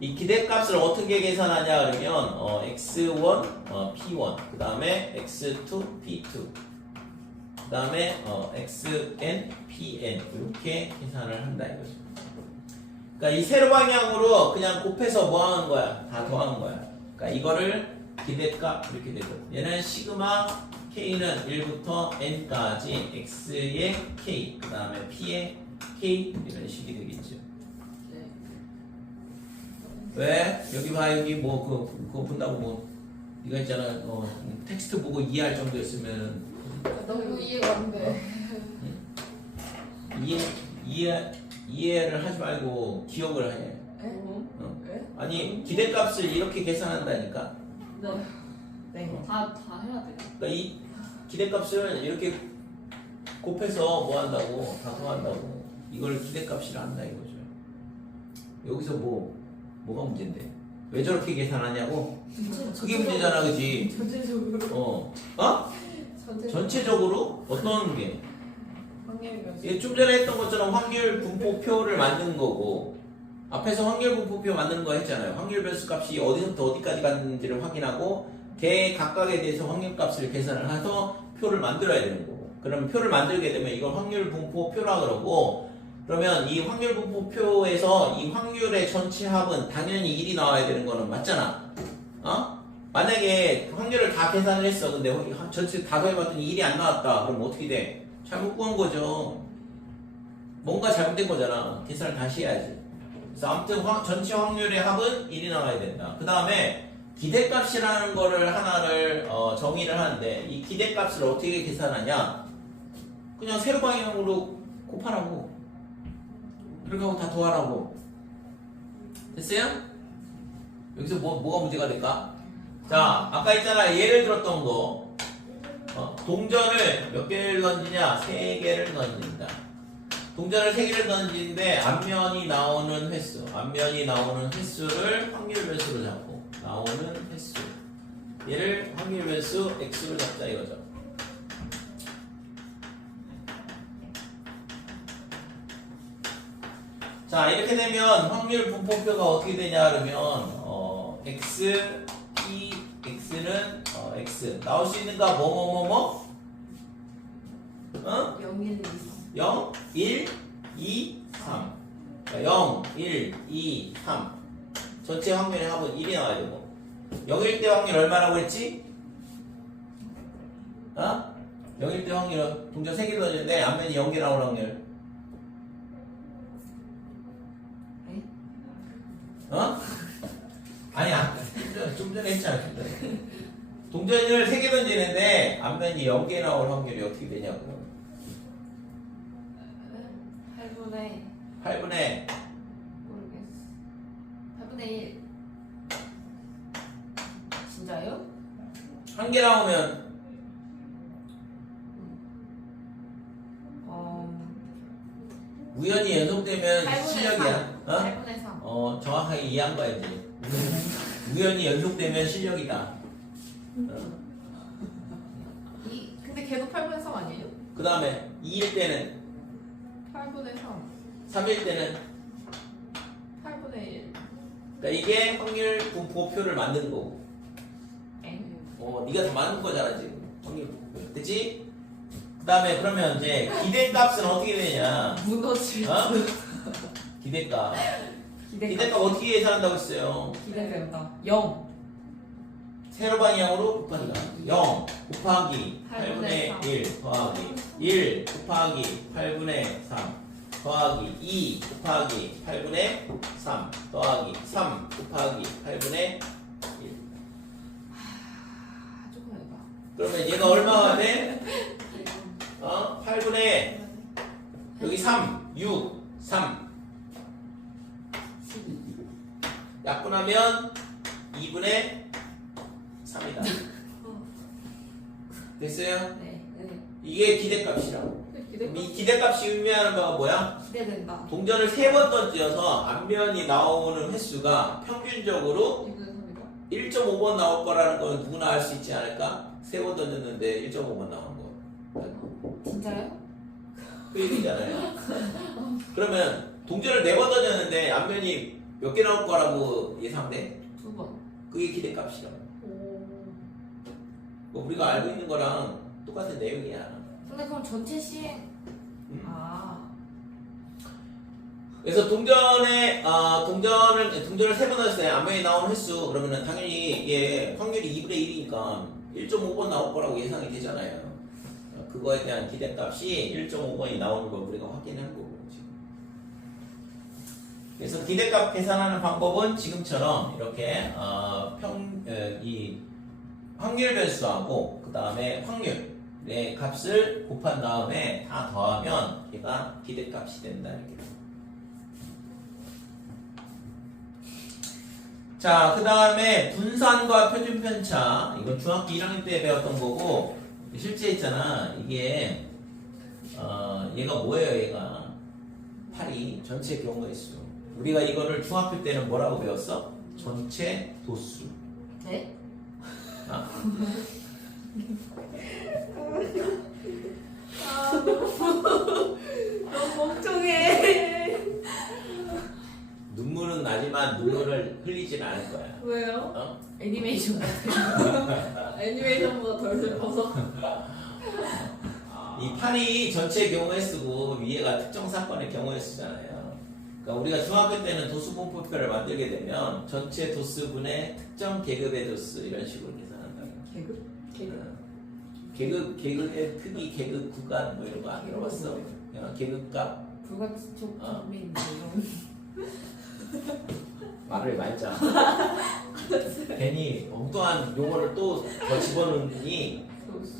이 기대값을 어떻게 계산하냐 그러면 x1 p1 그 다음에 x2 p2 그 다음에 xn pn 이렇게 계산을 한다 이거죠. 그러니까 이 세로 방향으로 그냥 곱해서 뭐 하는 거야? 다 더하는 거야. 그러니까 이거를 기대값 이렇게 되고 얘는 시그마 K는 1부터 N까지 X의 K 그 다음에 P의 K 이런 식이 되겠죠. 네. 왜? 여기 봐 여기 뭐 그거 본다고 뭐 이거 있잖아 텍스트 보고 이해할 정도였으면 너무 이해가 안 돼. 이해를 하지 말고 기억을 해. 왜? 아니 기대값을 이렇게 계산한다니까. 네. 네. 다 해야 돼요. 그러니까 이 기대값을 이렇게 곱해서 뭐 한다고 다 더한다고 이걸 기대값이라 한다 이거죠. 여기서 뭐가 문제인데 왜 저렇게 계산하냐고? 그게 문제잖아 그지? 전체적으로. 전체적으로 어떤 게? 확률 변수. 예, 좀 전에 했던 것처럼 확률 분포표를 만드는 거고 앞에서 확률 분포표 만드는 거 했잖아요. 확률 변수 값이 어디서부터 어디까지 갔는지를 확인하고 개 각각에 대해서 확률 값을 계산을 해서 표를 만들어야 되는 거고 그러면 표를 만들게 되면 이걸 확률 분포표라 그러고 그러면 이 확률 분포표에서 이 확률의 전체 합은 당연히 1이 나와야 되는 거는 맞잖아. 만약에 확률을 다 계산을 했어. 근데 전체 다 더해봤더니 1이 안 나왔다. 그럼 어떻게 돼? 잘못 구한 거죠. 뭔가 잘못된 거잖아. 계산을 다시 해야지. 그래서 아무튼 전체 확률의 합은 1이 나와야 된다. 그 다음에 기대값이라는 거를 하나를 정의를 하는데 이 기대값을 어떻게 계산하냐? 그냥 세로 방향으로 곱하라고. 이렇게 하고 다 더하라고. 됐어요? 여기서 뭐가 문제가 될까? 자, 아까 있잖아. 예를 들었던 거. 동전을 몇 개를 던지냐? 3개를 던진다. 동전을 3개를 던지는데 앞면이 나오는 횟수를 확률 변수로 잡고 나오는 횟수 얘를 확률 변수 x로 잡자 이거죠. 자 이렇게 되면 확률 분포표가 어떻게 되냐 그러면 x, p, x는 x 나올 수 있는 가 뭐뭐뭐뭐 0, 1, 2, 3. 0, 1, 2, 3 0, 1, 2, 3 전체 확률의 합은 1이 나와야 되고 0일 때 확률 얼마라고 했지? 어? 0일 때 확률 동전 3개 던지는데 앞면이 0개 나올 확률. 네? 어? 아니야. 좀 전에 했잖아. 좀 전에. 동전을 3개 던지는데 앞면이 0개 나올 확률이 어떻게 되냐고. 8분의 8분의 모르겠어. 8분의 1. 진짜요? 1개 나오면 우연히 연속되면 8분의 실력이야. 3. 8분의 3. 정확하게 이해한 거야 이제. 우연히 연속되면 실력이다. 근데 걔도 8분의 3 아니에요? 그 다음에 2일 때는 8분의 3. 3일 때는 8분의 1. 그러니까 이게 확률 분포표를 만든 거고. 엥? 네가 다 만든 거잖아 지금. 확률 분포표. 됐지? 그 다음에 그러면 이제 기대값은 어떻게 되냐? 무너질. 어? 기대값. 기대값 어떻게 계산한다고 했어요? 기대된다. 0. 세로 방향으로 곱하기가 0 곱하기 8분의 8분의 1 더하기 1 곱하기 8분의 3 더하기 2 곱하기 8분의 3 더하기 3 곱하기 8분의 1. 조금 해봐. 그러면 얘가 얼마가 돼? 8분의 여기 3 6 3 약분하면 2분의 3이다. 됐어요? 네. 이게 기대값이라고. 그럼 이 기대값이 의미하는 바가 뭐야? 기대된다. 동전을 3번 던져서 앞면이 나오는 횟수가 평균적으로 2분의 3이다. 1.5번 나올 거라는 건 누구나 알 수 있지 않을까? 3번 던졌는데 1.5번 나온 거. 진짜요? 그 얘기잖아요. 그러면 동전을 4번 던졌는데 앞면이 몇 개 나올 거라고 예상돼? 2번. 그게 기대값이라고. 오. 뭐 우리가 알고 있는 거랑 똑같은 내용이야. 근데 그럼 전체 시행. 음. 아. 그래서 동전을 3번 던졌을 때 앞면이 나오는 횟수 그러면은 당연히 이게 확률이 2분의 1이니까 1.5번 나올 거라고 예상이 되잖아요. 그거에 대한 기대값이 1.5번이 나오는 걸 우리가 확인한 거고 지금. 그래서 기대값 계산하는 방법은 지금처럼 이렇게 이 확률 변수하고 그 다음에 확률의 값을 곱한 다음에 다 더하면 얘가 기대값이 된다 이렇게. 자, 그 다음에 분산과 표준 편차. 이건 중학교 1학년 때 배웠던 거고 실제 있잖아. 이게 얘가 뭐예요? 얘가 8이 전체 경우의 수. 우리가 이거를 중학교 때는 뭐라고 배웠어? 전체 도수. 네? 아, 너무 멍청해. 눈물은 나지만 눈물을 흘리진 않을 거야. 왜요? 어? 애니메이션 같아. 애니메이션보다 덜 슬퍼서. 이 8이 전체 경우의 수고 위에가 특정 사건의 경우의 수잖아요. 그러니까 우리가 중학교 때는 도수분포표를 만들게 되면 전체 도수분의 특정 계급의 도수 이런 식으로 계산한다. 계급? 계급의 크기, 계급 구간 뭐 이런 거 안 들어봤어? 계급값 불가촉 어. 국민 이런. 말을 말자. 괜히 엉뚱한 용어를 또 더 집어넣니?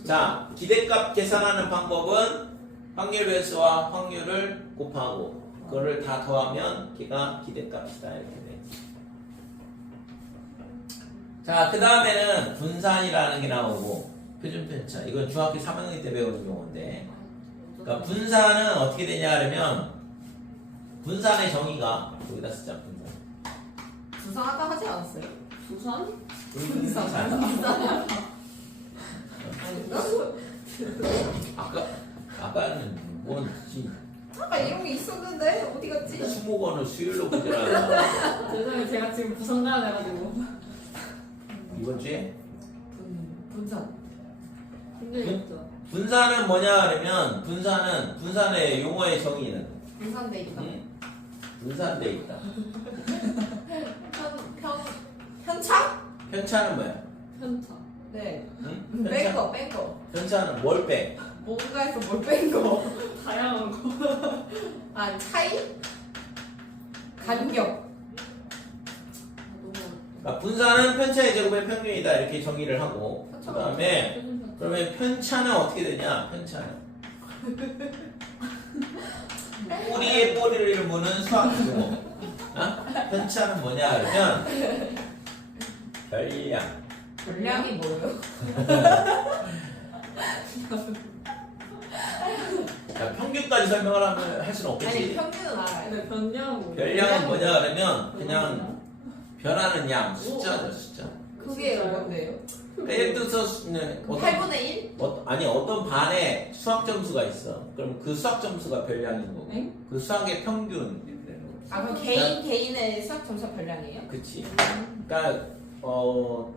자, 기대값 계산하는 방법은 확률 변수와 확률을 곱하고 그거를 다 더하면 걔가 기대값이다 이렇게 돼. 자, 그 다음에는 분산이라는 게 나오고 표준 편차. 이건 중학교 3학년 때 배우는 용어인데, 그러니까 분산은 어떻게 되냐 하면 분산의 정의가 여기다 쓰자. 분산. 부산하다 하지 않았어요? 부산? 분산. 아닌가? 아까는 뭔지 아까 이런 게 있었는데 어디 갔지? 수목원을 수요일로 보더라. 죄송해요. 제가 지금 부산 가야 돼가지고. 이번 주에 분산. 힘들게 없죠. 분산은 뭐냐 그러면 분산의 용어의 정의는 분산돼 있다. 분산돼 있다. 편차? 편차는 뭐야? 편차. 네. 응? 뺀 거, 뺀 거. 편차는 뭘 빼? 뭔가에서 뭘 뺀 거. 다양한 거. 아, 차이? 간격. 너무 그러니까 분산은 편차의 제곱의 평균이다 이렇게 정의를 하고 그 편차가 다음에 어렵다. 그러면 편차는 어떻게 되냐? 편차는 꼬리에 꼬리를 무는 수학주고 편차는 뭐냐 그러면 별량 분량이 뭐예요? 자, 평균까지 설명을 하면 할 수는 아니, 없겠지. 평균은 알아요. 근데 변량 별량은 뭐냐 그러면 그냥 변하는 양 숫자죠 숫자. 그게 뭔데요? 예를 들어서는 8분의 1? 아니 어떤 반에 수학 점수가 있어. 그럼 그 수학 점수가 별량인 거고 엥? 그 수학의 평균 이렇게 되는 거지. 아, 그럼 개인의 수학 점수가 별량이에요? 그치. 그러니까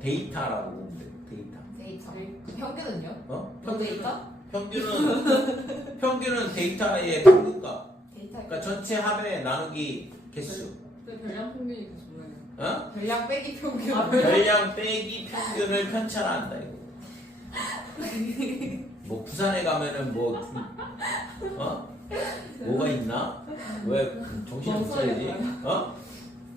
데이터라고 보면 돼. 데이터. 데이터. 네. 그 평균은요? 어? 너 데이터? 평균은 데이터의 평균값. 데이터. 그러니까 전체 합의 나누기 개수. 근데 변량 평균이 계속 뭐예요? 어? 별량 빼기 평균. 아, 별량 빼기 평균을 편차한다 이거. 뭐 부산에 가면은 뭐 뭐가 있나? 왜 정신 못 차리지? 어?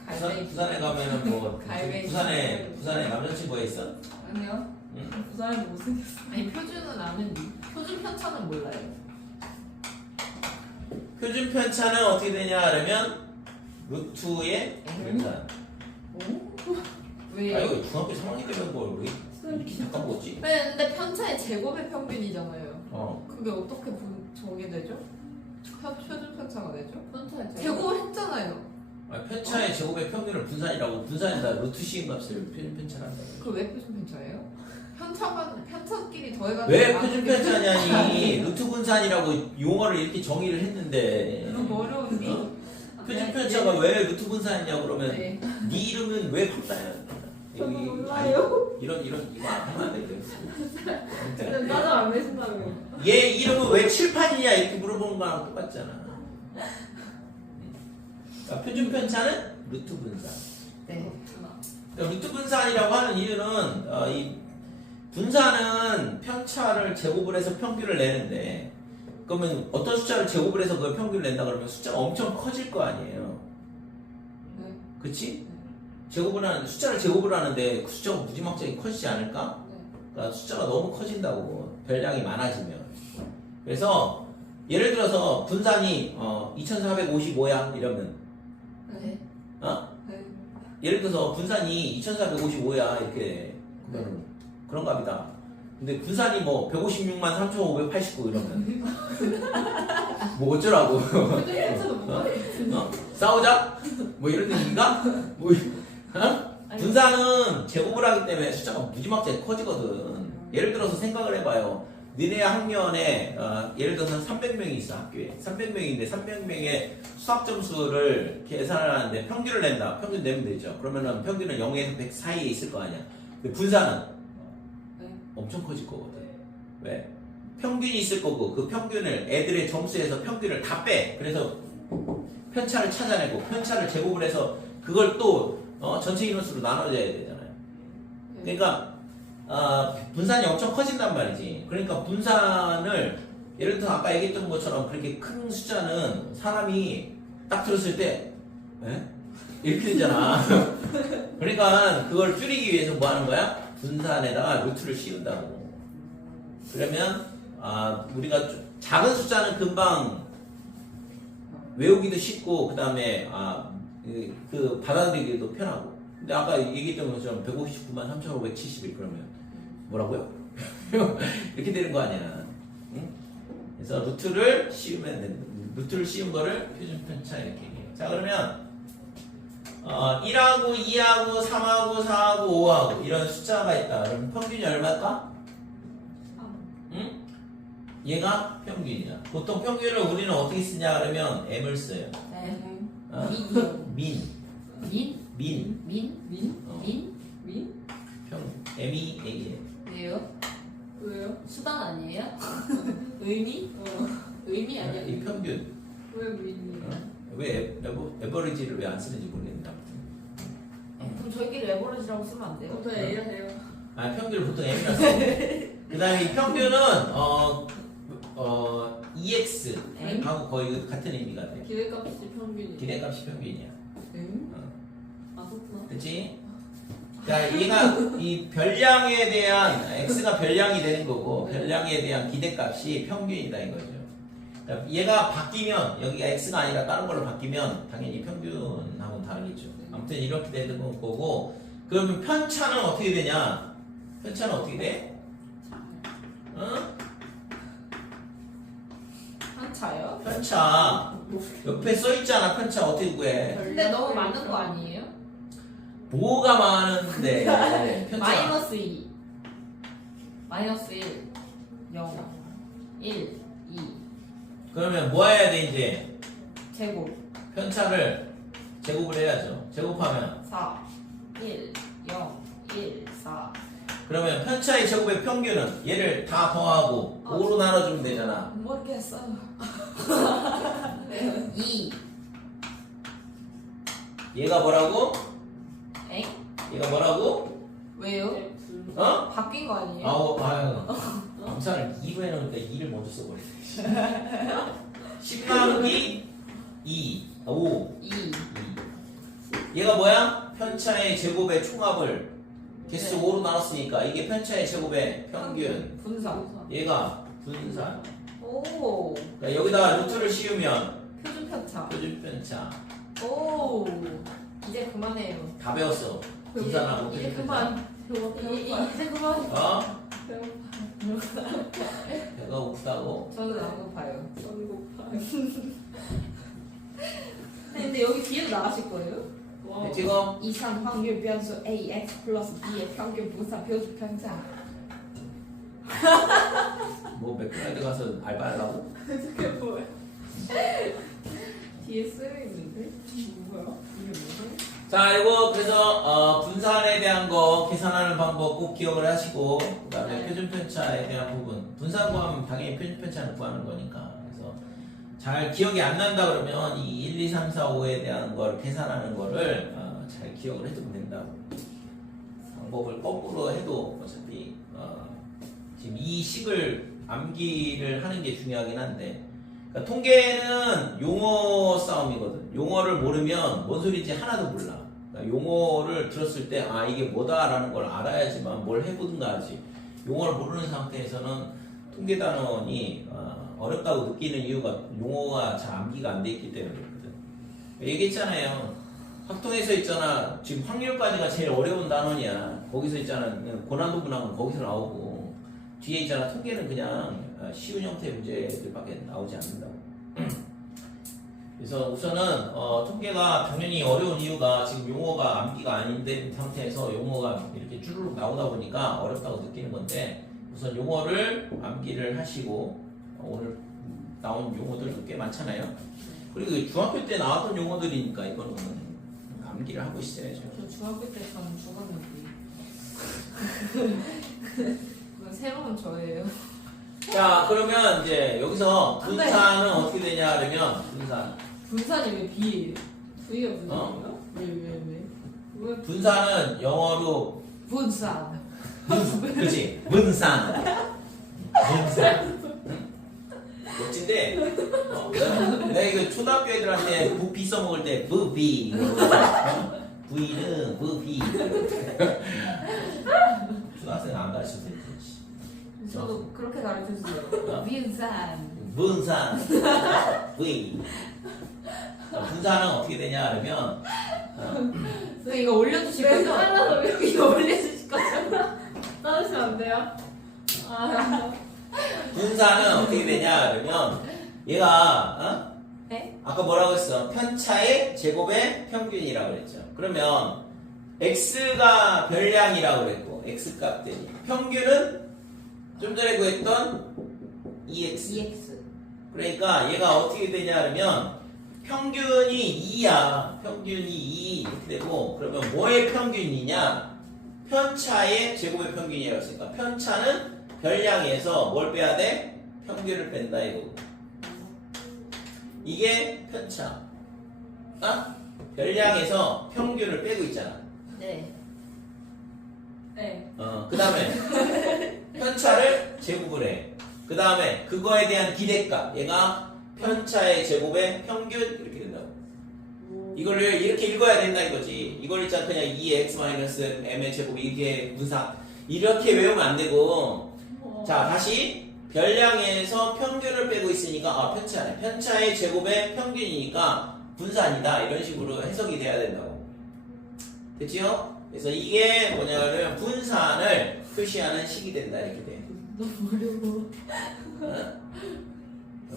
갈매기. 부산에 가면은 뭐 갈매기. 부산에 남자친구가 있어? 아니요. 응? 부산에 못생겼어. 아니, 표준은 아는데. 표준 편차는 몰라요. 표준 편차는 어떻게 되냐 그러면 루트의 분산. 왜? 아 이거 중학교 3학년 때 배운 걸 왜 이렇게 잠깐 먹었지? 근데 편차의 제곱의 평균이잖아요. 어. 그게 어떻게 저게 되죠? 표준 편차가 되죠? 편차의 제곱을 했잖아요. 편차의 제곱의 평균을 분산이라고 분산에다 루트 시인값을 표준 편차를 한다. 그 왜 표준 편차예요? 편차끼리 더해가지고 왜 나누는 표준 게 편차냐니 루트 분산이라고 용어를 이렇게 정의를 했는데 너무 어려운데? 어? 표준 편차가 왜 루트 분산이냐 그러면 네. 네 이름은 왜 바꿔요? 저도 몰라요. 이런 이거 안 하면 안 되죠. 근데 따져 안 내신다는 거. 얘 이름은 왜 칠판이냐 이렇게 물어보는 거랑 똑같잖아. 그러니까 표준 편차는 루트 분산. 네. 그러니까 루트 분산이라고 하는 이유는 이 분산은 편차를 제곱을 해서 평균을 내는데 그러면 어떤 숫자를 제곱을 해서 그 평균을 낸다 그러면 숫자가 엄청 커질 거 아니에요. 네. 그치? 숫자를 제곱을 하는데 그 숫자가 무지막지하게 커지지 않을까? 네. 그러니까 숫자가 너무 커진다고 별량이 많아지면. 그래서 예를 들어서 분산이 2455야 이러면 네. 네. 예를 들어서 분산이 2455야 이렇게 그러면 그런 값이다. 근데 분산이 뭐 156만 3,589 이러면 뭐 어쩌라고? 표준 편차도 못 싸우자? 뭐 이런 얘기인가? 뭐 분산은 제곱을 하기 때문에 숫자가 무지막지하게 커지거든. 예를 들어서 생각을 해봐요. 니네 학년에 예를 들어서 300명이 있어 학교에 300명인데 300명의 수학 점수를 계산을 하는데 평균을 낸다. 평균 내면 되죠. 그러면은 평균은 0에서 100 사이에 있을 거 아니야. 근데 분산은 네. 엄청 커질 거거든. 왜? 평균이 있을 거고 그 평균을 애들의 점수에서 평균을 다 빼. 그래서 편차를 찾아내고 편차를 제곱을 해서 그걸 또 전체 인원수로 나눠줘야 되잖아요. 그러니까 분산이 엄청 커진단 말이지. 그러니까 분산을 예를 들어서 아까 얘기했던 것처럼 그렇게 큰 숫자는 사람이 딱 들었을 때 에? 이렇게 되잖아. 그러니까 그걸 줄이기 위해서 뭐 하는 거야? 분산에다가 루트를 씌운다고. 그러면 우리가 작은 숫자는 금방 외우기도 쉽고 그 다음에 그 받아들이기도 편하고. 근데 아까 얘기했던 것처럼 159만 3,571 그러면 뭐라고요? 이렇게 되는 거 아니야. 응? 그래서 루트를 씌우면 된다. 루트를 씌운 거를 표준 편차 이렇게 얘기해요. 자 그러면 1하고 2하고 3하고 4하고 5하고 이런 숫자가 있다. 그럼 평균이 얼마일까? 응? 얘가 평균이야. 보통 평균을 우리는 어떻게 쓰냐 그러면 m을 써요. 네. 민. 민? 민. 민? 민? 민? 민? m이 얘기해. 왜요? 왜요? 수단 아니에요? 의미? 의미 아니야? 이 평균. 왜 민이에요? 왜 에버리지를 왜 안 쓰는지 모르겠는데. 그럼 저희끼리 레버리지라고 쓰면 안 돼요? 저 A야 돼요. 아 평균을 보통 M이라 써. 그 다음에 이 평균은 EX 하고 거의 같은 의미가 돼. 기대값이 평균이. 기대값이 평균이야. 응? 아 그렇구나. 그치? 그러니까 얘가 이 별량에 대한 x가 별량이 되는 거고 별량에 대한 기대값이 평균이다 이거죠. 그러니까 얘가 바뀌면 여기가 x가 아니라 다른 걸로 바뀌면 당연히 평균하고는 다르겠죠. 아무튼 이렇게 되는 거고 그러면 편차는 어떻게 되냐? 편차는 어떻게 돼? 어? 한차요? 편차 옆에 써 있잖아. 편차 어떻게 구해? 근데 너무 많은 거 아니에요? 뭐가 많은데 편차 마이너스 2 마이너스 1 0 1 2 그러면 뭐 해야 돼 이제? 제곱 편차를 제곱을 해야죠. 제곱하면 4 1 0 1 4 그러면 편차의 제곱의 평균은 얘를 다 더하고 5로 나눠주면 되잖아. 모르겠어 2 얘가 뭐라고? 엥? 얘가 뭐라고? 왜요? 어? 바뀐 거 아니에요? 아유 암산을 2로 해놓으니까 2를 먼저 써버리네. 10 나누기 2 5 2 얘가 뭐야? 편차의 제곱의 총합을 개수 네. 5로 나눴으니까 이게 편차의 제곱의 평균. 분산 얘가 분산. 오 그러니까 여기다가 루트를 씌우면 표준 편차 표준 편차. 오 이제 그만해요 다 배웠어. 분산하고 이제 표준 편차. 그만 이제 그만 어? 배가 고프다고? 저는 안 고파요 전고파. 근데 여기 뒤에도 나가실 거예요? 와. 네, 지금 이상 확률 변수 ax 플러스 b의 평균 분산 표준 편차 뭐 맥도날드 가서 알바하려고? 그게 뭐야? 뒤에 쓰여있는데? 뭐야? 이게 뭐야? 자, 이거 그래서 분산에 대한 거 계산하는 방법 꼭 기억을 하시고 그다음에 네. 표준 편차에 대한 부분 분산 구하면 당연히 표준 편차는 구하는 거니까 그래서 잘 기억이 안 난다 그러면 이 1, 2, 3, 4, 5에 대한 걸 계산하는 거를 잘 기억을 해두면 된다고. 방법을 거꾸로 해도 어차피 지금 이 식을 암기를 하는 게 중요하긴 한데 그러니까 통계는 용어 싸움이거든. 용어를 모르면 뭔 소리인지 하나도 몰라. 그러니까 용어를 들었을 때 아 이게 뭐다라는 걸 알아야지만 뭘 해보든가 하지. 용어를 모르는 상태에서는 통계 단원이 어렵다고 느끼는 이유가 용어가 잘 암기가 안 돼 있기 때문이거든. 얘기했잖아요. 학통에서 있잖아. 지금 확률까지가 제일 어려운 단원이야. 거기서 있잖아. 고난도 문항은 거기서 나오고 뒤에 있잖아. 통계는 그냥 쉬운 형태의 문제들밖에 나오지 않는다고. 그래서 우선은 통계가 당연히 어려운 이유가 지금 용어가 암기가 안 된 상태에서 용어가 이렇게 쭈르륵 나오다 보니까 어렵다고 느끼는 건데 우선 용어를 암기를 하시고 오늘 나온 용어들도 꽤 많잖아요. 그리고 중학교 때 나왔던 용어들이니까 이거는 암기를 하고 있어야죠. 저 중학교 때 저는 죽었는데 그건 새로운 저예요 자 그러면 이제 여기서 분산은 어떻게 되냐 그러면 분산이 왜 B예요? V가 무슨 거야? 왜? 분산은 영어로 분산 그렇지 분산 멋진데 내가 이거 초등학교 애들한테 부피 써먹을 때 부피 V는 부피 초등학생 안 가르쳐도 되지. 저도 그렇게 가르쳐주세요 분산 분산 V 분산은 어떻게 되냐 그러면 이거 올려주실 왜 거죠? 잘라서 이거 올려주실 거죠? 따르시면 안 돼요? 아, 분산은 어떻게 되냐 그러면 얘가 네? 아까 뭐라고 했어? 편차의 제곱의 평균이라고 그랬죠. 그러면 x가 별량이라고 그랬고 x값 대비 평균은 좀 전에 구했던 EX. EX 그러니까 얘가 어떻게 되냐 그러면 평균이 2야. 평균이 2 이렇게 되고 그러면 뭐의 평균이냐? 편차의 제곱의 평균이라고 했으니까 편차는 별량에서 뭘 빼야 돼? 평균을 뺀다 이거고. 이게 편차. 별량에서 평균을 빼고 있잖아. 네 네. 그 다음에 편차를 제곱을 해. 그 다음에 그거에 대한 기대값. 얘가 편차의 제곱의 평균 이렇게 된다고. 이걸 이렇게 읽어야 된다 이거지. 이걸 일단 그냥 2x-m의 제곱 이게 분사 이렇게 외우면 안 되고. 자 다시 별량에서 평균을 빼고 있으니까 편차네. 편차의 제곱의 평균이니까 분산이다. 이런 식으로 해석이 돼야 된다고. 됐지요? 그래서 이게 뭐냐면 분산을 표시하는 식이 된다 이렇게 돼. 너무 어려워.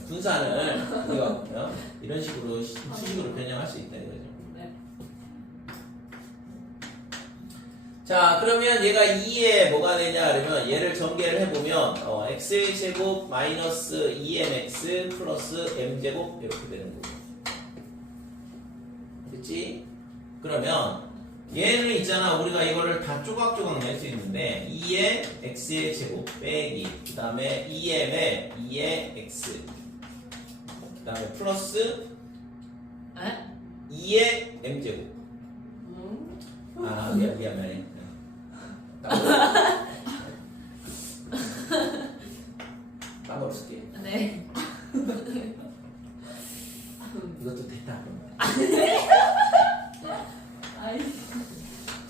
분산을 우리가 이런 식으로 수식으로 변형할 수 있다 이거죠. 네. 자 그러면 얘가 2에 뭐가 되냐 그러면 얘를 전개를 해보면 x의 제곱 마이너스 2mx 플러스 m제곱 이렇게 되는 거고. 됐지? 그러면 얘는 있잖아 우리가 이거를 다 조각조각 낼 수 있는데 2의 x의 제곱 빼기 그 다음에 2m의 2의 x 그 다음에 플러스 2의 m제곱 미안해 따로 쓸게. 네. 이것도 됐다. 아이.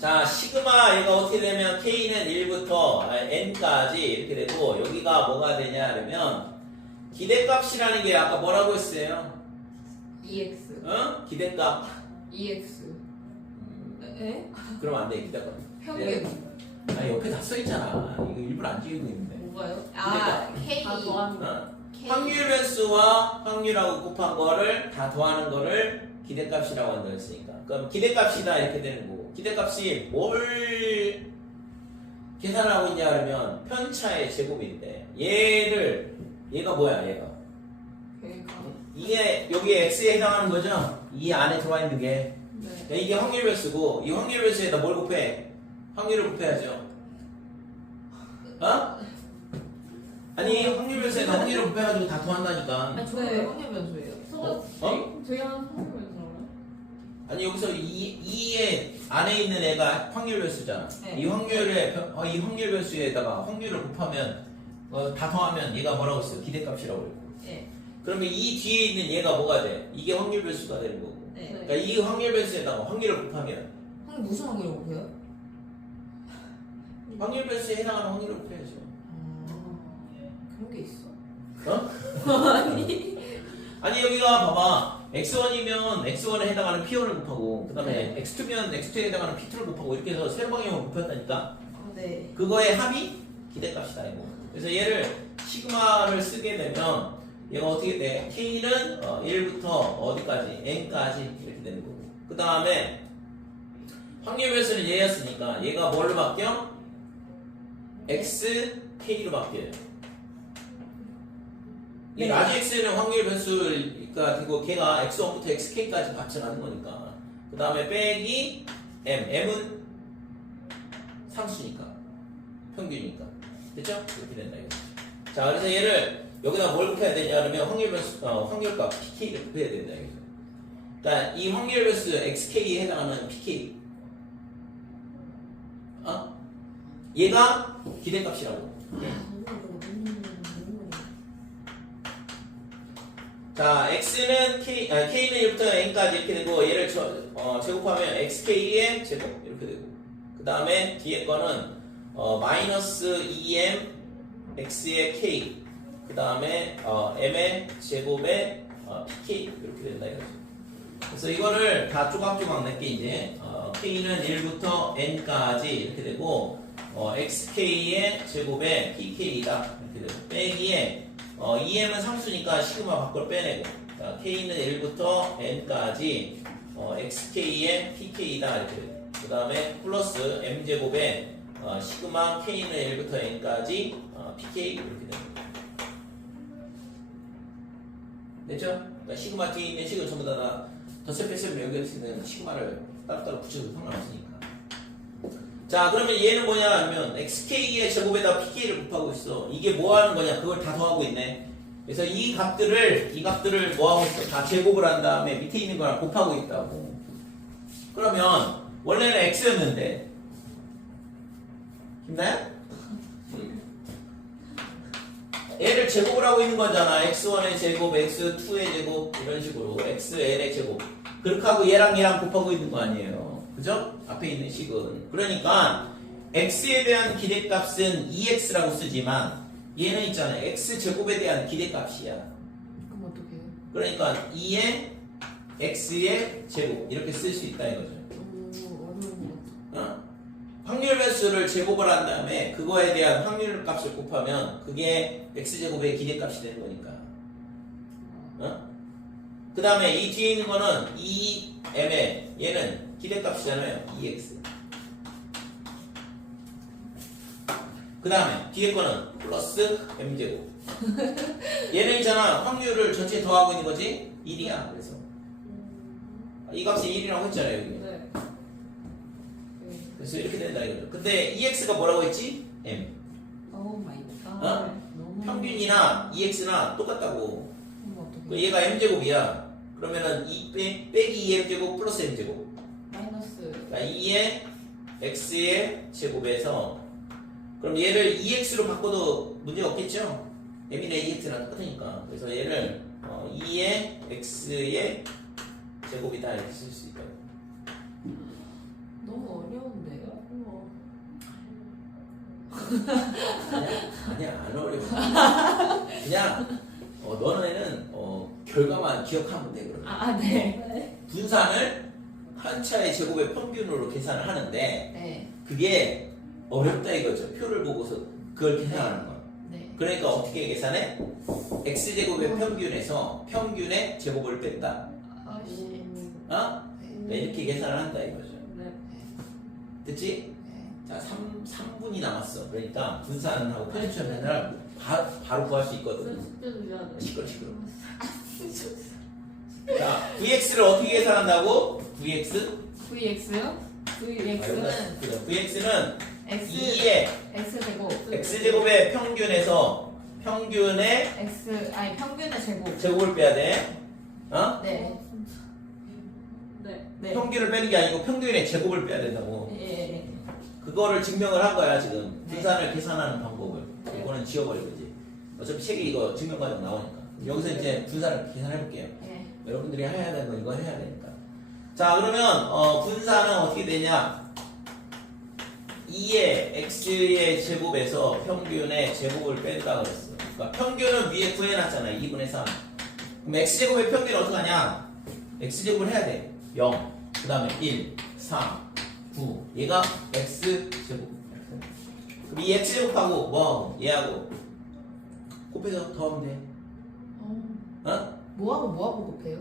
자, 시그마 얘가 어떻게 되면 K는 1부터 N까지 이렇게 되고 여기가 뭐가 되냐 그러면 기대값이라는 게 아까 뭐라고 했어요? EX. 기대값. EX. 에? 그러면 안 돼, 기대값. 평균. 옆에 다 써있잖아. 이거 일부러 안 찍고 있는데. 뭐가요? K. 다 더하는 거. K. 확률 변수와 확률하고 곱한 거를 다 더하는 거를 기대값이라고 한다 했으니까. 그럼 기대값이다 이렇게 되는 거고. 기대값이 뭘 계산하고 있냐 그러면 편차의 제곱인데 얘가 뭐야 얘가 그러니까. 이게 여기에 x에 해당하는 거죠? 이 안에 들어와 있는 게 네. 이게 확률 변수고 이 확률 변수에다 뭘 곱해? 확률을 곱해야죠. 아니 확률 변수에다 확률을 곱해가지고 다 더한다니까. 아니 저거 왜 확률 변수예요? 저희 한 성공을 아니 여기서 이의 안에 있는 애가 확률 변수잖아. 네. 이 확률 변수에다가 확률을 곱하면 다 더하면 얘가 뭐라고 했어요? 기대값이라고 그랬고. 네. 그러면 이 뒤에 있는 얘가 뭐가 돼? 이게 확률 변수가 되는 거고. 네. 그러니까 이 확률 변수에다가 확률을 곱하면 확률 무슨 확률을 곱해요? 확률 변수에 해당하는 확률을 곱해야죠. 그런 게 있어? 아니 여기가 봐봐. x1이면 x1에 해당하는 p1을 곱하고 그 다음에 네. x2면 x2에 해당하는 p2를 곱하고 이렇게 해서 세로 방향으로 곱했다니까. 네. 그거의 합이 기대값이다 이거. 그래서 얘를 시그마를 쓰게 되면 얘가 어떻게 돼? K는 1부터 어디까지? N까지 이렇게 되는 거고. 그 다음에 확률 변수는 얘였으니까 얘가 뭘로 바뀌어? X, K로 바뀌어요. 이 네. 라지 X는 확률 변수가 되고 걔가 X1부터 XK까지 합쳐가는 거니까. 그 다음에 빼기 M은 상수니까. 평균이니까. 됐죠? 이렇게 된다 이거. 자, 그래서 얘를 여기다 뭘 곱해야 되냐 그러면 확률 변수, 확률값 PK를 곱해야 된다 이거죠. 그러니까 이 확률 변수 XK에 해당하는 PK. 얘가 기대값이라고. 자, X는 K는 1부터 N까지 이렇게 되고 얘를 제곱하면 XK의 제곱 이렇게 되고 그 다음에 뒤에 거는 마이너스 2M X의 K 그 다음에 M의 제곱의 PK 이렇게 된다 이거죠. 그래서 이거를 다 조각조각 낼게 이제 K는 1부터 N까지 이렇게 되고 XK의 제곱의 PK이다 이렇게 되고 빼기에 2m은 상수니까 시그마 밖으로 빼내고 자, K는 1부터 N까지 XK의 PK이다 이렇게 되고 그 다음에 플러스 M제곱에 시그마 K는 1부터 N까지 PK 이렇게 됩니다. 됐죠? 그러니까 시그마 뒤에 있는 식을 전부 다 덧셈 뺄셈 여기에 있는 시그마를 따로따로 붙여도 상관없으니까. 자, 그러면 얘는 뭐냐 하면 XK의 제곱에다 PK를 곱하고 있어. 이게 뭐 하는 거냐? 그걸 다 더하고 있네. 그래서 이 값들을 뭐 하고 있어? 다 제곱을 한 다음에 밑에 있는 거랑 곱하고 있다고. 그러면 원래는 X였는데 힘나요? 얘를 제곱을 하고 있는 거잖아. x1의 제곱, x2의 제곱 이런 식으로 xn의 제곱 그렇게 하고 얘랑 곱하고 있는 거 아니에요. 그죠? 앞에 있는 식은. 그러니까 x에 대한 기대값은 2x라고 쓰지만 얘는 있잖아요. x제곱에 대한 기대값이야. 그럼 어떻게 해요? 그러니까 2의 x의 제곱 이렇게 쓸 수 있다 이거죠. 어려운 어? 확률 배수를 제곱을 한 다음에 그거에 대한 확률 값을 곱하면 그게 x제곱의 기대값이 되는 거니까. 어? 그 다음에 이 뒤에 있는 거는 2m에 얘는 기대값이잖아요. 2x. 그 다음에 뒤에 거는 플러스 m제곱. 얘는 있잖아. 확률을 전체 더하고 있는 거지? 1이야. 그래서 이 값이 1이라고 했잖아요. 여기. 네. 그래서 이렇게 된다 이거죠. 근데 EX가 뭐라고 했지? M. 오 마이 갓. 어? 너무 평균이나 EX나 똑같다고. 그럼 어떻게 그 해요? 얘가 M제곱이야. 그러면은 2 빼기 2M제곱 플러스 M제곱. 마이너스 그러니까 2의 X의 제곱에서 그럼 얘를 EX로 바꿔도 문제가 없겠죠? M이나 EX랑 똑같으니까. 그래서 얘를 2의 X의 제곱이다 이렇게 쓸 수 있다. 너무 어려운데요? 아니야 안 어려워. 그냥 너네는 결과만 기억하면 돼. 그러면 네. 분산을 한 차의 제곱의 평균으로 계산을 하는데 네. 그게 어렵다 이거죠. 표를 보고서 그걸 계산하는 거. 네. 그러니까 어떻게 계산해? x제곱의 평균에서 평균의 제곱을 뺀다. 아씨. 어? 네, 이렇게 계산을 한다 이거죠. 네. 됐지? 네. 자, 3분이 남았어. 그러니까 분산하고 편집점 계산을 바로 구할 수 있거든. 숙제도 해야 돼. 시끄러. 자, vx를 어떻게 계산한다고? vx? VX요? VX는 vx는 X 2의 X제곱 x제곱의 평균에서 평균의 평균의 제곱. 제곱을 빼야 돼. 어? 네. 네. 네. 평균을 빼는 게 아니고 평균의 제곱을 빼야 된다고. 예. 그거를 증명을 한 거야 지금. 네. 분산을 계산하는 방법을. 이거는 지워버리고지. 어차피 책에 이거 증명 과정 나오니까. 여기서 이제 분산을 계산해 볼게요. 예. 여러분들이 해야 되는 거 이거 해야 되니까. 자 그러면 분산은 어떻게 되냐? 2의 x의 제곱에서 평균의 제곱을 뺀다 그랬어. 그러니까 평균은 위에 구해놨잖아요. 2분의 3. 그럼 x제곱의 평균은 어떡하냐? x제곱을 해야 돼. 0, 그 다음에 1, 4, 9. 얘가 x제곱. 그럼 이 x제곱하고 뭐 얘하고 곱해서 더하면 돼. 어? 뭐하고 곱해요?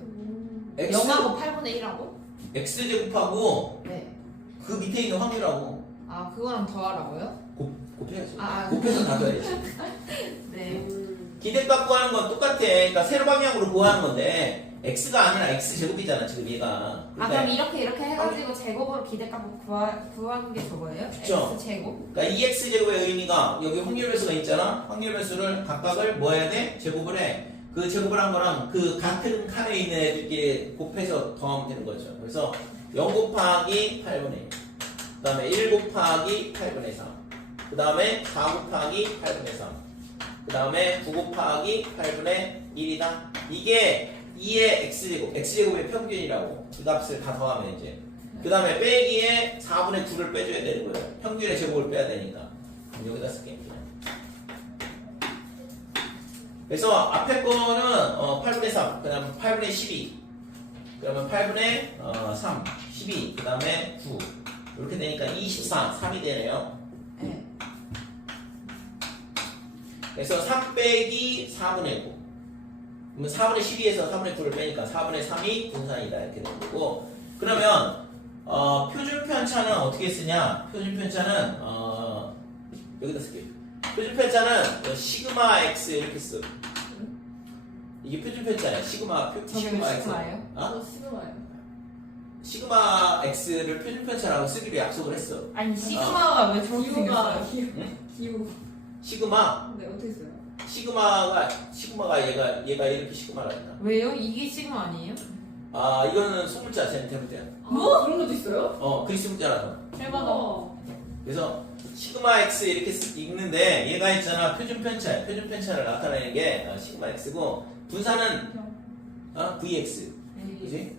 x, 0하고 8분의 1하고? x제곱하고 네. 그 밑에 있는 확률하고 아 그거랑 더하라고요? 곱해야죠. 아. 곱해서 다 더해야지. 네. 기대값 구하는 건 똑같아. 그러니까 세로 방향으로 구하는 건데 x가 아니라 x제곱이잖아 지금 얘가. 아 그러니까 그럼 이렇게 해가지고 제곱으로 기대값을 구하는 게 저거예요? 그쵸. X 제곱? 그러니까 2x제곱의 의미가 여기 확률 배수가 있잖아. 확률 배수를 각각을 뭐 해야 돼? 제곱을 해. 그 제곱을 한 거랑 그 같은 칸에 있는 애들끼리 곱해서 더하면 되는 거죠. 그래서 0 곱하기 8분의 1. 그 다음에 1 곱하기 8분의 3. 그 다음에 4 곱하기 8분의 3. 그 다음에 9 곱하기 8분의 1이다. 이게 2의 x제곱의 평균이라고. 그 값을 다 더하면 이제. 그 다음에 빼기에 4분의 9를 빼줘야 되는 거예요. 평균의 제곱을 빼야 되니까. 그럼 여기다 쓸게요. 그래서 앞에 거는 8분의 3, 그 다음에 8분의 12, 그러면 8분의 3, 12, 그 다음에 9. 이렇게 되니까 24, 3이 되네요. 네. 그래서 3 빼기 4분의 9. 그러면 4분의 12에서 4분의 9를 빼니까 4분의 3이 분산이다. 이렇게 되는 거고. 그러면, 표준 편차는 어떻게 쓰냐? 표준 편차는, 여기다 쓸게요. 표준 편차는 시그마 x 이렇게 써. 이게 표준 편차야. 시그마 저게 시그마 x. 시그마예요? 어? 시그마예요. 시그마 x를 표준 편차라고 쓰기로 약속을 했어. 아니 시그마가 왜 저렇게 기우가 생겼어요? 기우. 시그마 네 어떻게 써요? 시그마가 얘가 이렇게 시그마가 있다. 왜요? 이게 시그마 아니에요? 아 이거는 소문자 쟤는 대문자야. 뭐 그런 것도 있어요? 그리스 문자라서. 대박아. 그래서 시그마 x 이렇게 읽는데 얘가 있잖아 표준 편차를 나타내는 게 시그마 x고 분산은 vx 그지?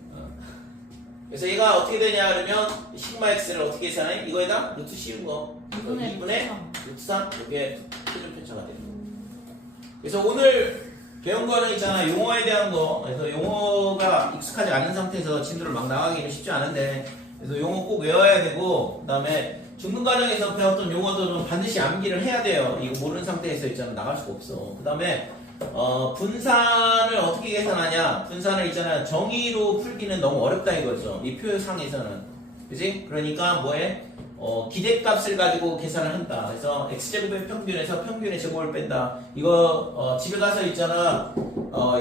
그래서 얘가 어떻게 되냐 그러면 시그마 x를 어떻게 계산해? 이거에다 루트 씌운 거 2분의 루트 3 이게 표준 편차가 되는 거. 그래서 오늘 배운 거는 있잖아 용어에 대한 거. 그래서 용어가 익숙하지 않은 상태에서 진도를 막 나가기는 쉽지 않은데 그래서 용어 꼭 외워야 되고 그다음에 중등 과정에서 배웠던 용어들은 반드시 암기를 해야 돼요. 이거 모르는 상태에서 있잖아 나갈 수가 없어. 그다음에 분산을 어떻게 계산하냐? 분산을 있잖아 정의로 풀기는 너무 어렵다 이거죠. 이 표상에서는 그지? 그러니까 뭐해? 기대값을 가지고 계산을 한다. 그래서 x제곱의 평균에서 평균의 제곱을 뺀다. 이거 집에 가서 있잖아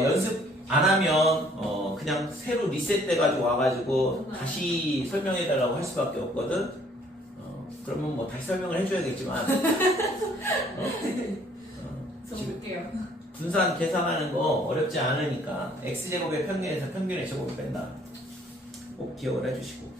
연습 안 하면 그냥 새로 리셋돼 가지고 와가지고 다시 설명해 달라고 할 수밖에 없거든. 그러면 뭐 다시 설명을 해줘야겠지만 저 볼게요. 분산 계산하는 거 어렵지 않으니까 x제곱의 평균에서 평균의 제곱을 뺀다. 꼭 기억을 해주시고